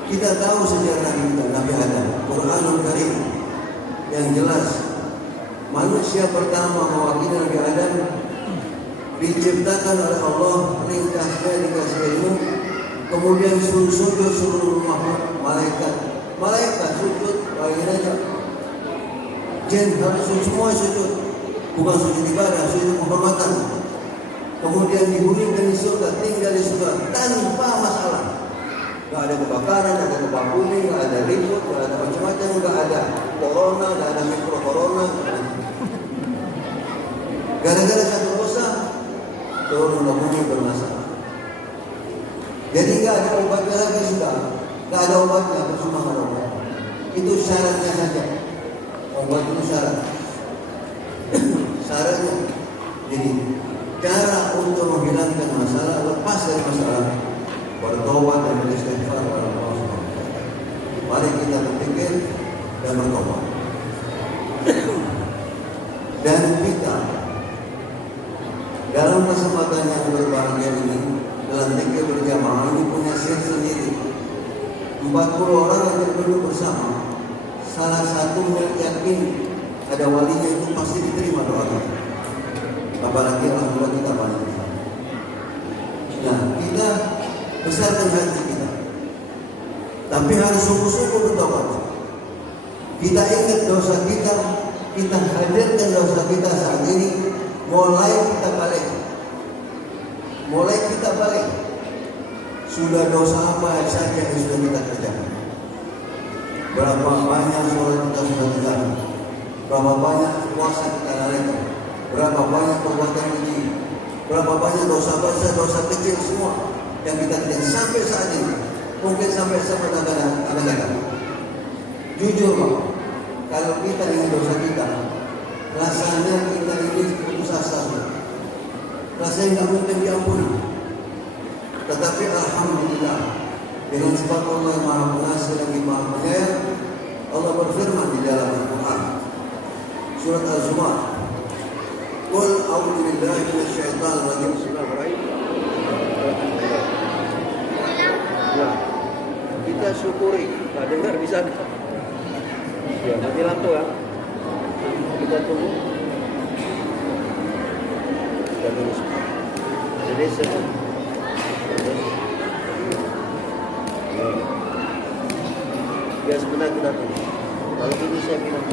Kita tahu sejarah Nabi Adam, Quranul Karim yang jelas, manusia pertama mewakili Nabi Adam diciptakan oleh Allah, ringkasnya dikasih ilmu, kemudian sujud seluruh makhluk, malaikat sujud, bayangin aja, jin harus semua sujud, bukan sujud ibadah, sujud penghormatan. Kemudian dihunikan di surga, tinggal di surga tanpa masalah. Gak ada kebakaran, gak ada gempa bumi, gak ada ribut, gak ada macam-macam, gak ada corona, gak ada mikro corona. Gara-gara satu dosa, turun bumi bermasalah. Jadi gak ada obatnya lagi sudah, gak ada obatnya, percuma gak ada obat. Itu syaratnya saja. Obat itu syarat. Syaratnya. Jadi cara untuk menghilangkan masalah, lepas dari masalah, bertobat dan beristighfar kepada Allah SWT. Mari kita berpikir dan bertobat. Dan kita dalam kesempatan yang berbahagia ini, dalam zikir berjamaah ini punya sir sendiri. 40 orang yang berduduk bersama, salah satu yakin ada walinya itu pasti diterima doanya. Apalagi alhamdulillah kita banyak. Nah, kita besarkan hati kita, tapi harus sungguh-sungguh bertobat. Kita ingat dosa kita, kita hadirkan dosa kita saat ini. Mulai kita balik. Sudah dosa apa saja yang sudah kita kerjakan? Berapa banyak sholat kita sudah tinggalkan? Berapa banyak puasa kita lalaikan? Berapa banyak perbuatan keji? Berapa banyak dosa besar, dosa kecil semua yang kita kerjakan sampai saat ini? Mungkin sampai akan datang. Jujur Pak, kalau kita dengan dosa kita, rasanya kita ini putus asa. Rasanya nggak mungkin diampuni. Tetapi alhamdulillah, dengan sebab Allah yang Maha Pengasih lagi Maha Penyayang, Allah berfirman di dalam Al-Quran, surat Az-Zumar, Qul a'udzu billahi minasyaitonir rajim. Ya, kita syukuri, nggak dengar di sana. Ya, mati lampu ya. Kita tunggu. Kita tunggu. Jadi ya sebentar kita tunggu. Kalau ini saya bilang.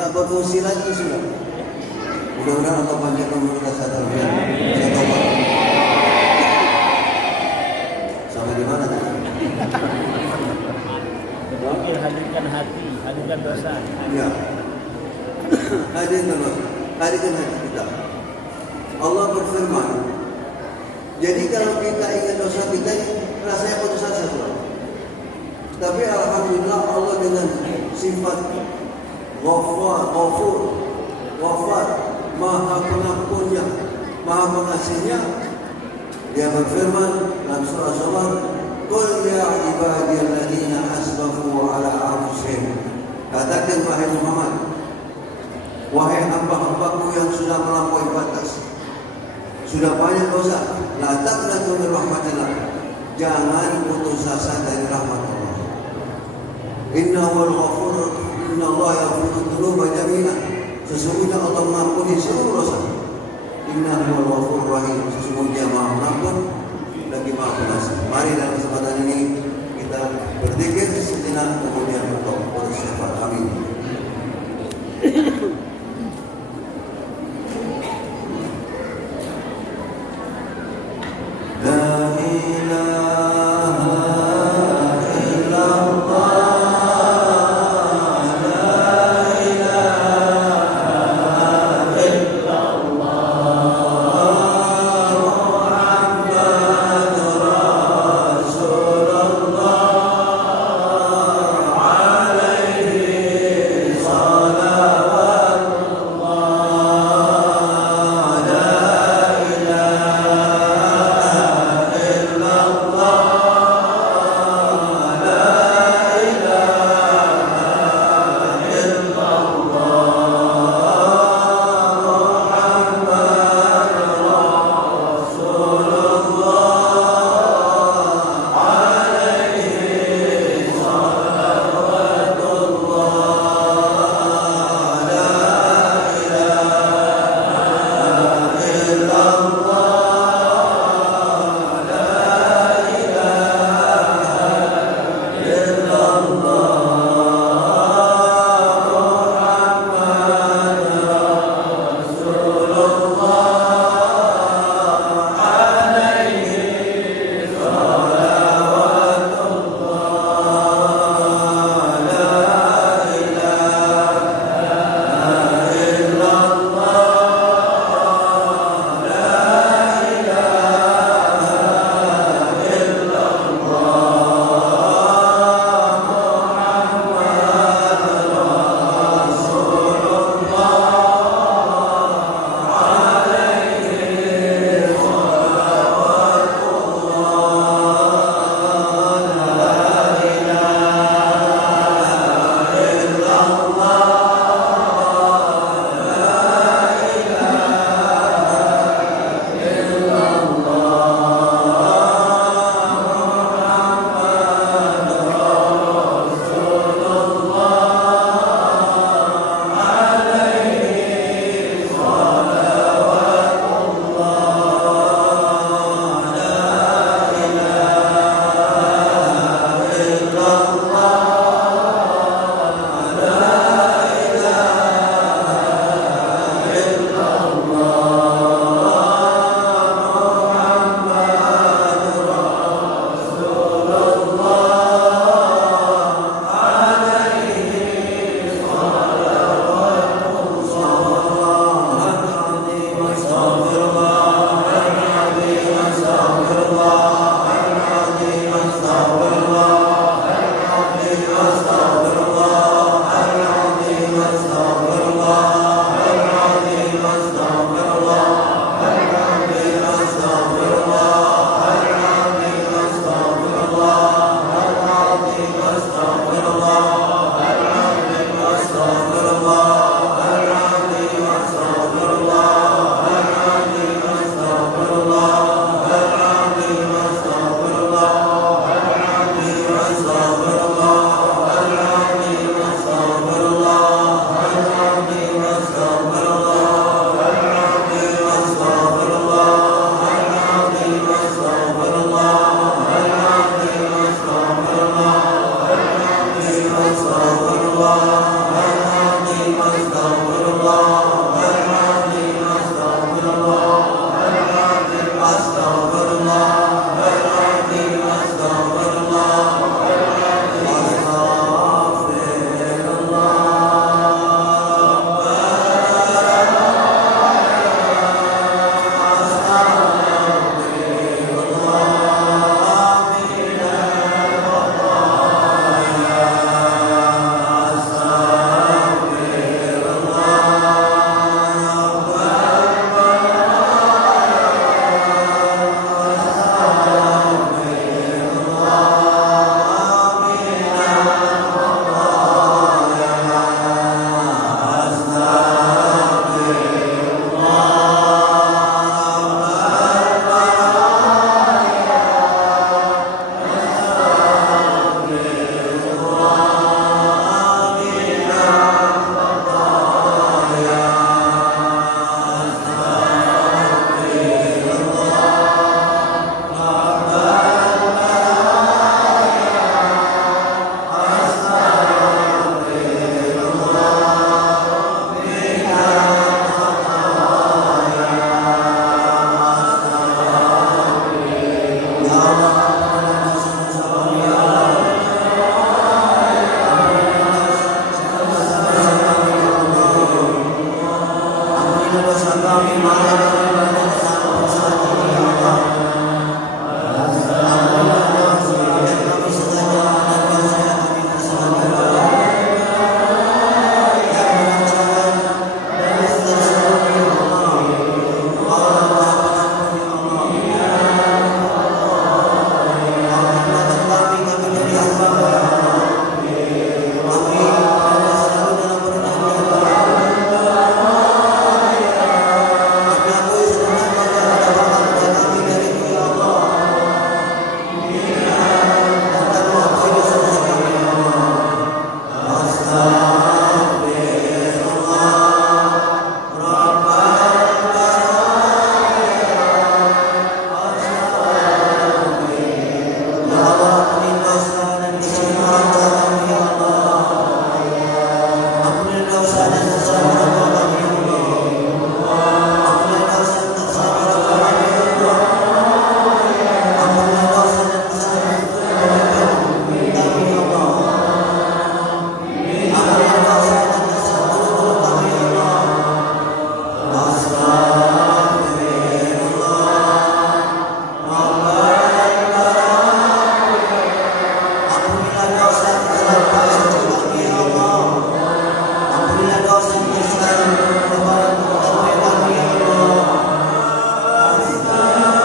nggak berfungsi lagi sudah. Mudah-mudahan Allah panjangkan umur kita sadar. Saya tobat. Sampai di mana tadi? Berpikir hadirkan hati, hadirkan dosa. Ya. Hadirkan dosa. Hadirkan hati kita. Allah berfirman. Jadi kalau kita ingat dosa kita rasanya putus asa. Tapi alhamdulillah Allah dengan sifat Ghafur, Maha Pengampunnya, Maha Pengasihnya, Dia berfirman dalam surah Zumar, "Qul ya ibadiyalladzina asrafu ala anfusihim." Katakan wahai Muhammad, wahai hamba-hambaku yang sudah melampaui batas, sudah banyak dosa, la taqnatu min rahmatillah. Jangan putus asa dari rahmat Allah. Innahul ghafur, innallaha yaghfiru dzunuba jami'an. Sesungguhnya Allah mengampuni seluruh dosa. Innahul ghafur rahim. Sesungguhnya Maha Pengampun lagi Maha Pengasih. Mari dalam kesempatan ini kita berzikir sejenak, kemudian berdoa syafaat. Amin.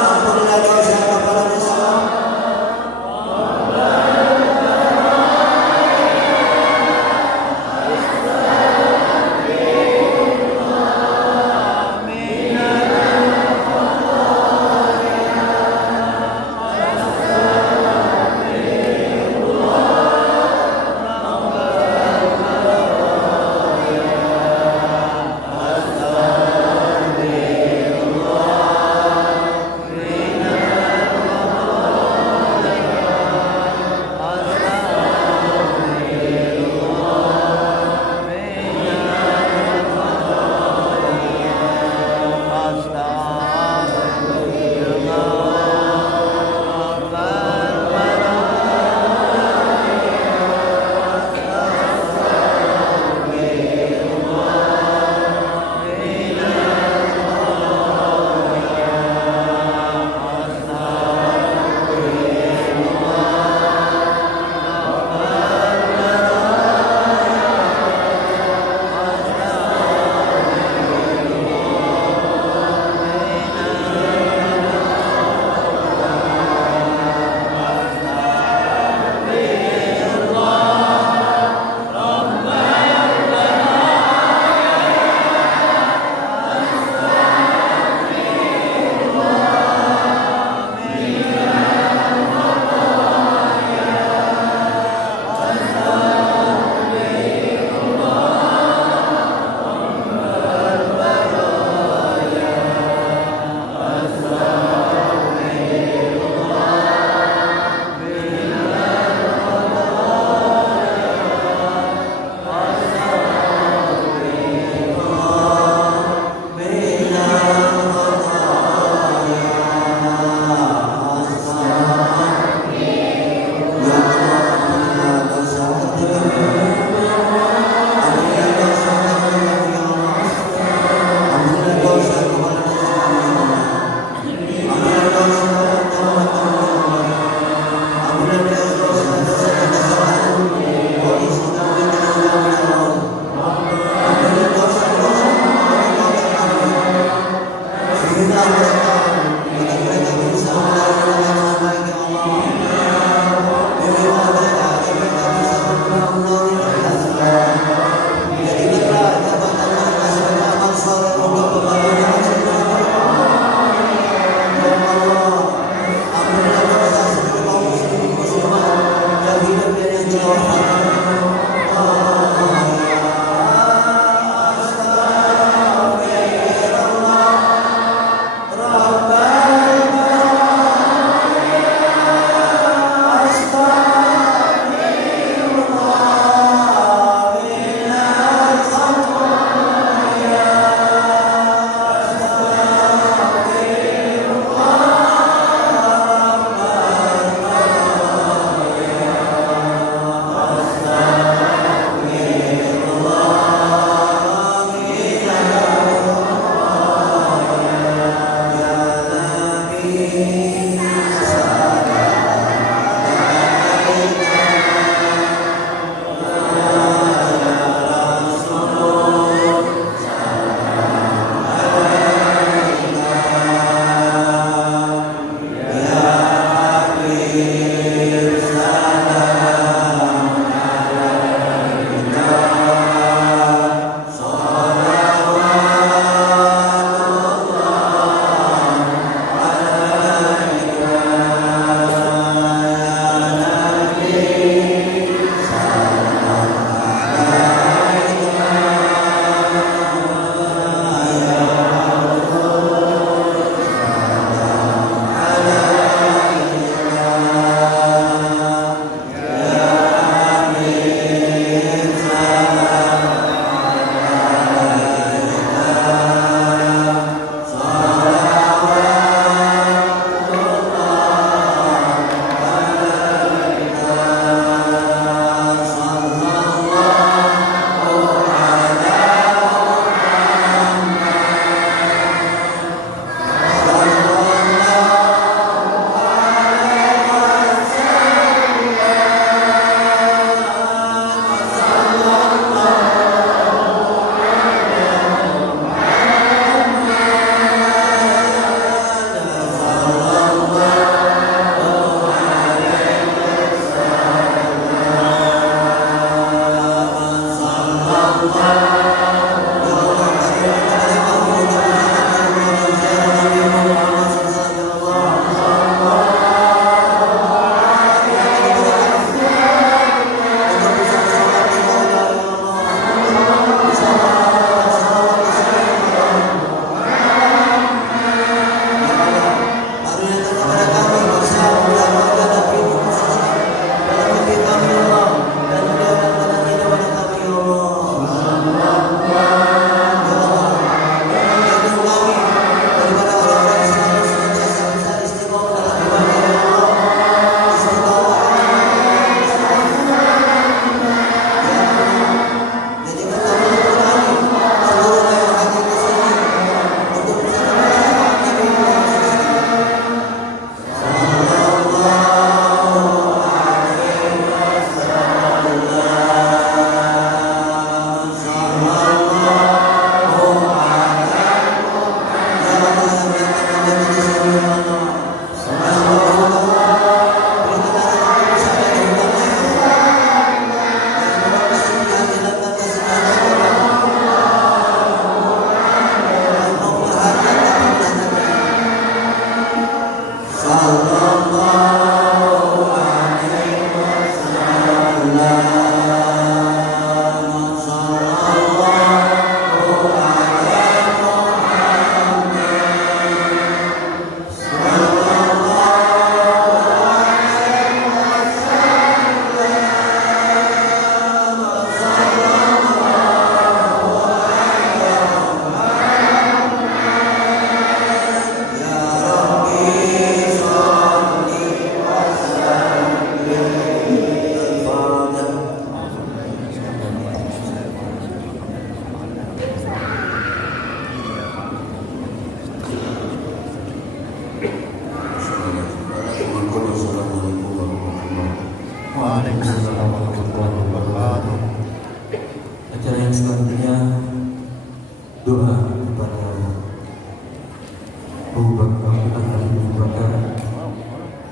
Ampunilah dosa kepada dosa.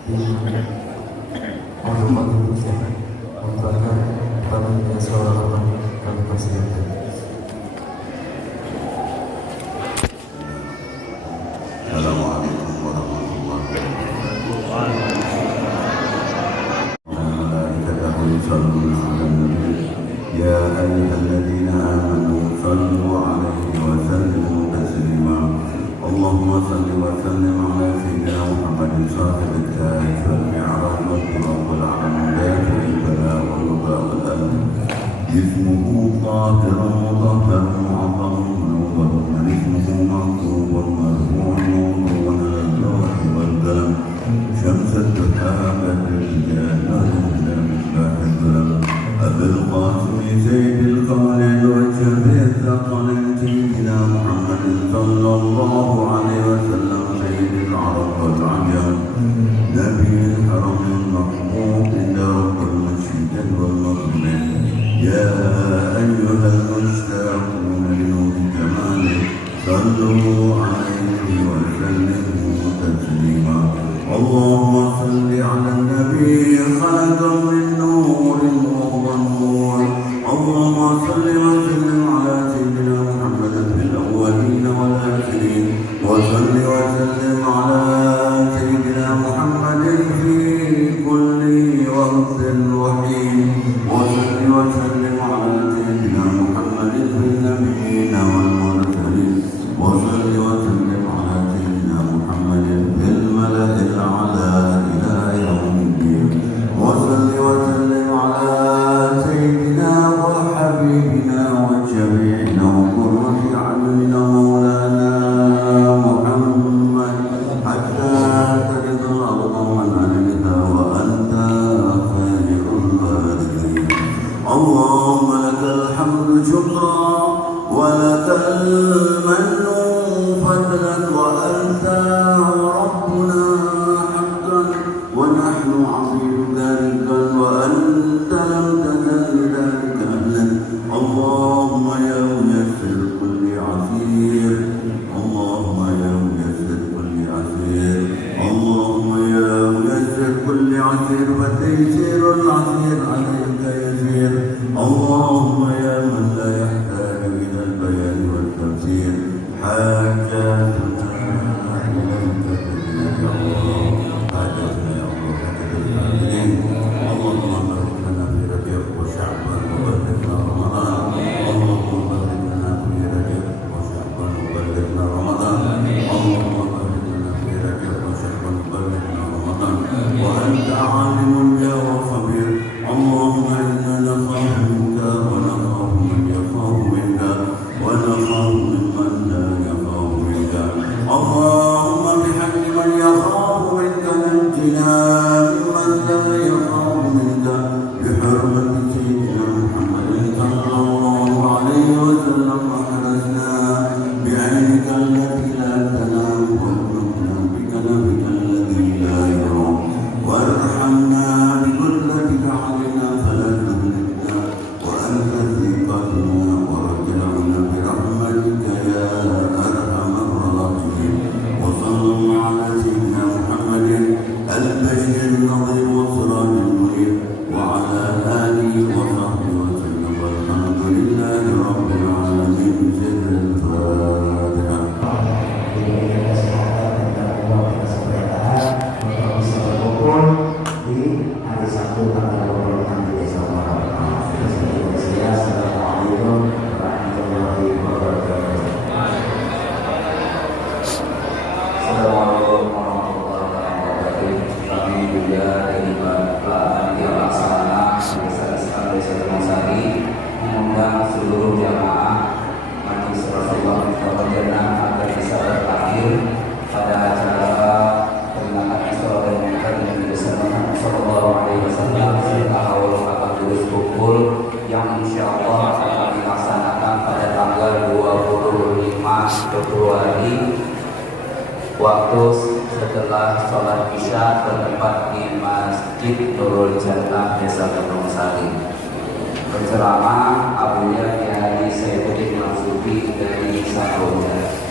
di Al-Fatihah Indonesia merupakan panitia seorang kami persilakan. Assalamualaikum warahmatullahi wabarakatuh. يا أيها الذين آمنوا صلوا عليه وسلموا تسليما اللهم صل وسلم على سيدنا محمد صاحب التاج والمعراج رب العالمين دافع البلاء والوباء والأمن اسمه طاهر مطهر معظم منور من اسمه مكتوب مرفوع موضوع على اللوح والقلم شمس التحابة الرجال لا مصباح الظلم أبي القاسم زيد الخالد وشفيع الثقلين سيدنا محمد صلى الله عليه وسلم سيد العرب والعجم نبي الحرم المحبوب عند رب المشرك والمغرب يا أيها المشتاقون لنور جماله صلوا عليه وسلموا تسليما اللهم صل على النبي خلق من نور وهو النور اللهم صل وسلم على سيدنا محمد في الأولين والآخرين وصل وسلم على سيدنا محمد في كل وقت وحين وصل وسلم على سيدنا محمد في النبيين والمرسلين وصل وسلم على سيدنا محمد في الملأ الأعلى إلى يوم الدين وصل وسلم على سيدنا وحبيبنا وشفيعنا وقرة أعيننا مولانا محمد حتى ترد الأرض ومن عليها وأنت خير الوارثين اللهم لك الحمد شكرا ولك المن فضلا وأنت ربنا حقا ونحن عبيدك رقا وأنت لم تزل ذلك أهلا اللهم يا ميسر كل عسير اللهم يا ميسر كل عسير اللهم يا ميسر كل عسير فتيسير العسير عليك يسير اللهم يا من لا يحتاج إلى البيان والتفسير حاجاتنا إليك كثير يا الله حاجاتنا يا الله حاجات اللهم بارك لنا في رجب وشعبان وبلغنا رمضان اللهم بارك لنا في رجب وشعبان وبلغنا رمضان اللهم بارك لنا في رجب وشعبان وبلغنا رمضان وأنت عالم يا خبير اللهم إنا نخاف منك ونخاف من يخاف منك ونخاف ممن لا يخاف منك اللهم بحق من يخاف منك نجنا ممن لا يخاف منك بحرمة سيدنا محمد صلى الله عليه وسلم وحرسنا بعينك التي لا تنام وارزقنا بكلامك الذي لا يرام وارحمنا بكلتك علينا فلا تهلكنا وأنت ثقتنا ورجعنا برحمتك يا أرحم الراحمين وصلى الله على سيدنا محمد البشير النظير والسراج المنير وعلى آله وصحبه وسلم والحمد لله رب العالمين سر الفاتحة di hari Sabtu tanggal 26 Desember. Assalamualaikum warahmatullahi wabarakatuh. Assalamualaikum warahmatullahi wabarakatuh. Kami juga dari Panitia Pelaksana Desa Islam Desa Tamasari mengundang seluruh jamaah Majelis Rasulullah Mustafa agar bisa berakhir pada acara peringatan Isra dan Mi'raj Nabi Muhammad Sallallahu Alaihi Wasallam serta haul Abadulus Bukul yang insya Allah akan dilaksanakan pada tanggal 25 Februari waktu setelah sholat Isya bertempat di Masjid Nurul Jannah Desa Gunung Sari. Penceramah Abu Yahya Saifuddin Mansubi dari Samboja.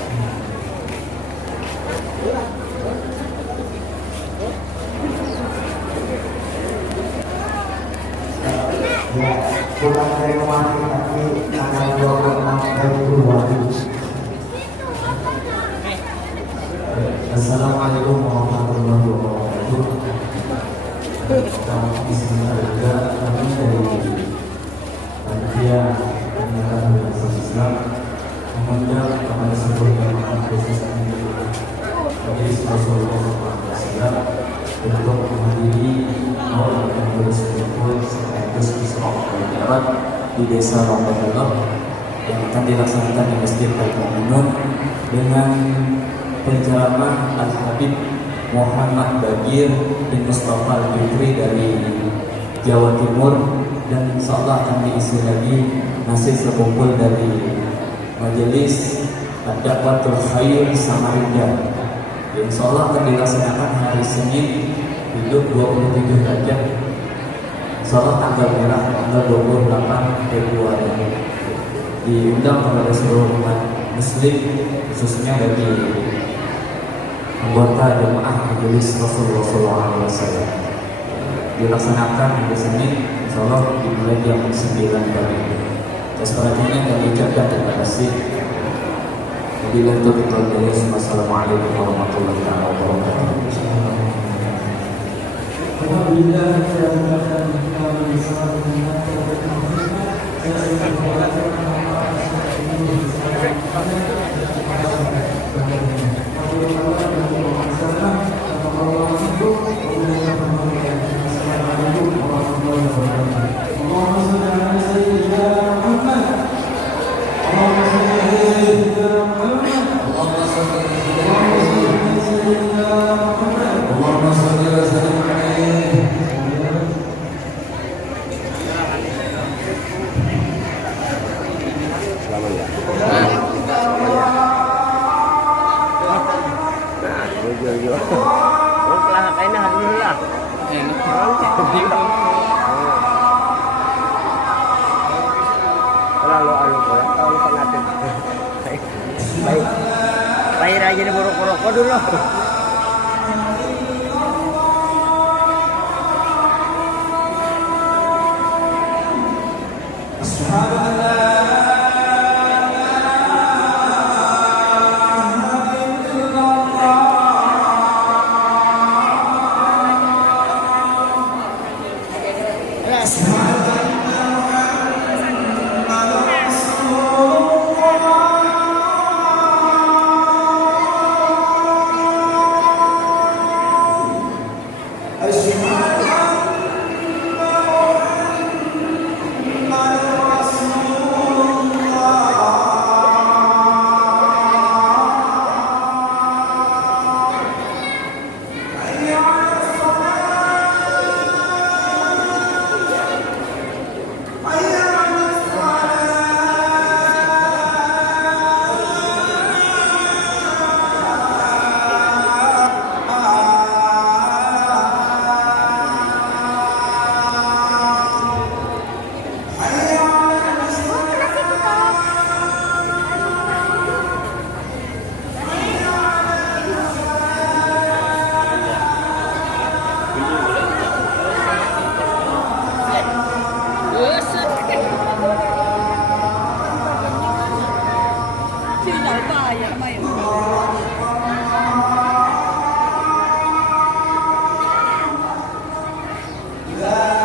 dari kemarin tapi tanggal 26 Februari. Assalamualaikum warahmatullahi wabarakatuh. Bismillah juga kami dari panitia penyelenggara Universitas Islam mengundang kepada seluruh jamaah khusus Majelis Rasulullah SAW untuk menghadiri maulid yang berkumpul sekaligus Isra wal Mi'raj di Desa Rambahullah yang akan dilaksanakan di Masjid Al-Mu'minun dengan penceramah Al-Habib Muhammad Bagir bin Mustafa Al-Fikri dari Jawa Timur, dan insya Allah akan diisi lagi nasib sekumpul dari Majelis Ad-Da'watul Khair Samarinda. Insya Allah akan dilaksanakan hari Senin hidup 27 Rajab, insya Allah tanggal merah tanggal 28 Februari. Diundang kepada seluruh umat Muslim, khususnya bagi anggota jemaah Majelis Rasulullah SAW. Dilaksanakan hari Senin, insya Allah dimulai jam 9 pagi. Atas perhatiannya kami ucapkan terima kasih. Wabillahi taufiq wal hidayah. Wassalamualaikum warahmatullahi wabarakatuh. Baik aja nih borok-borok dulu. Kita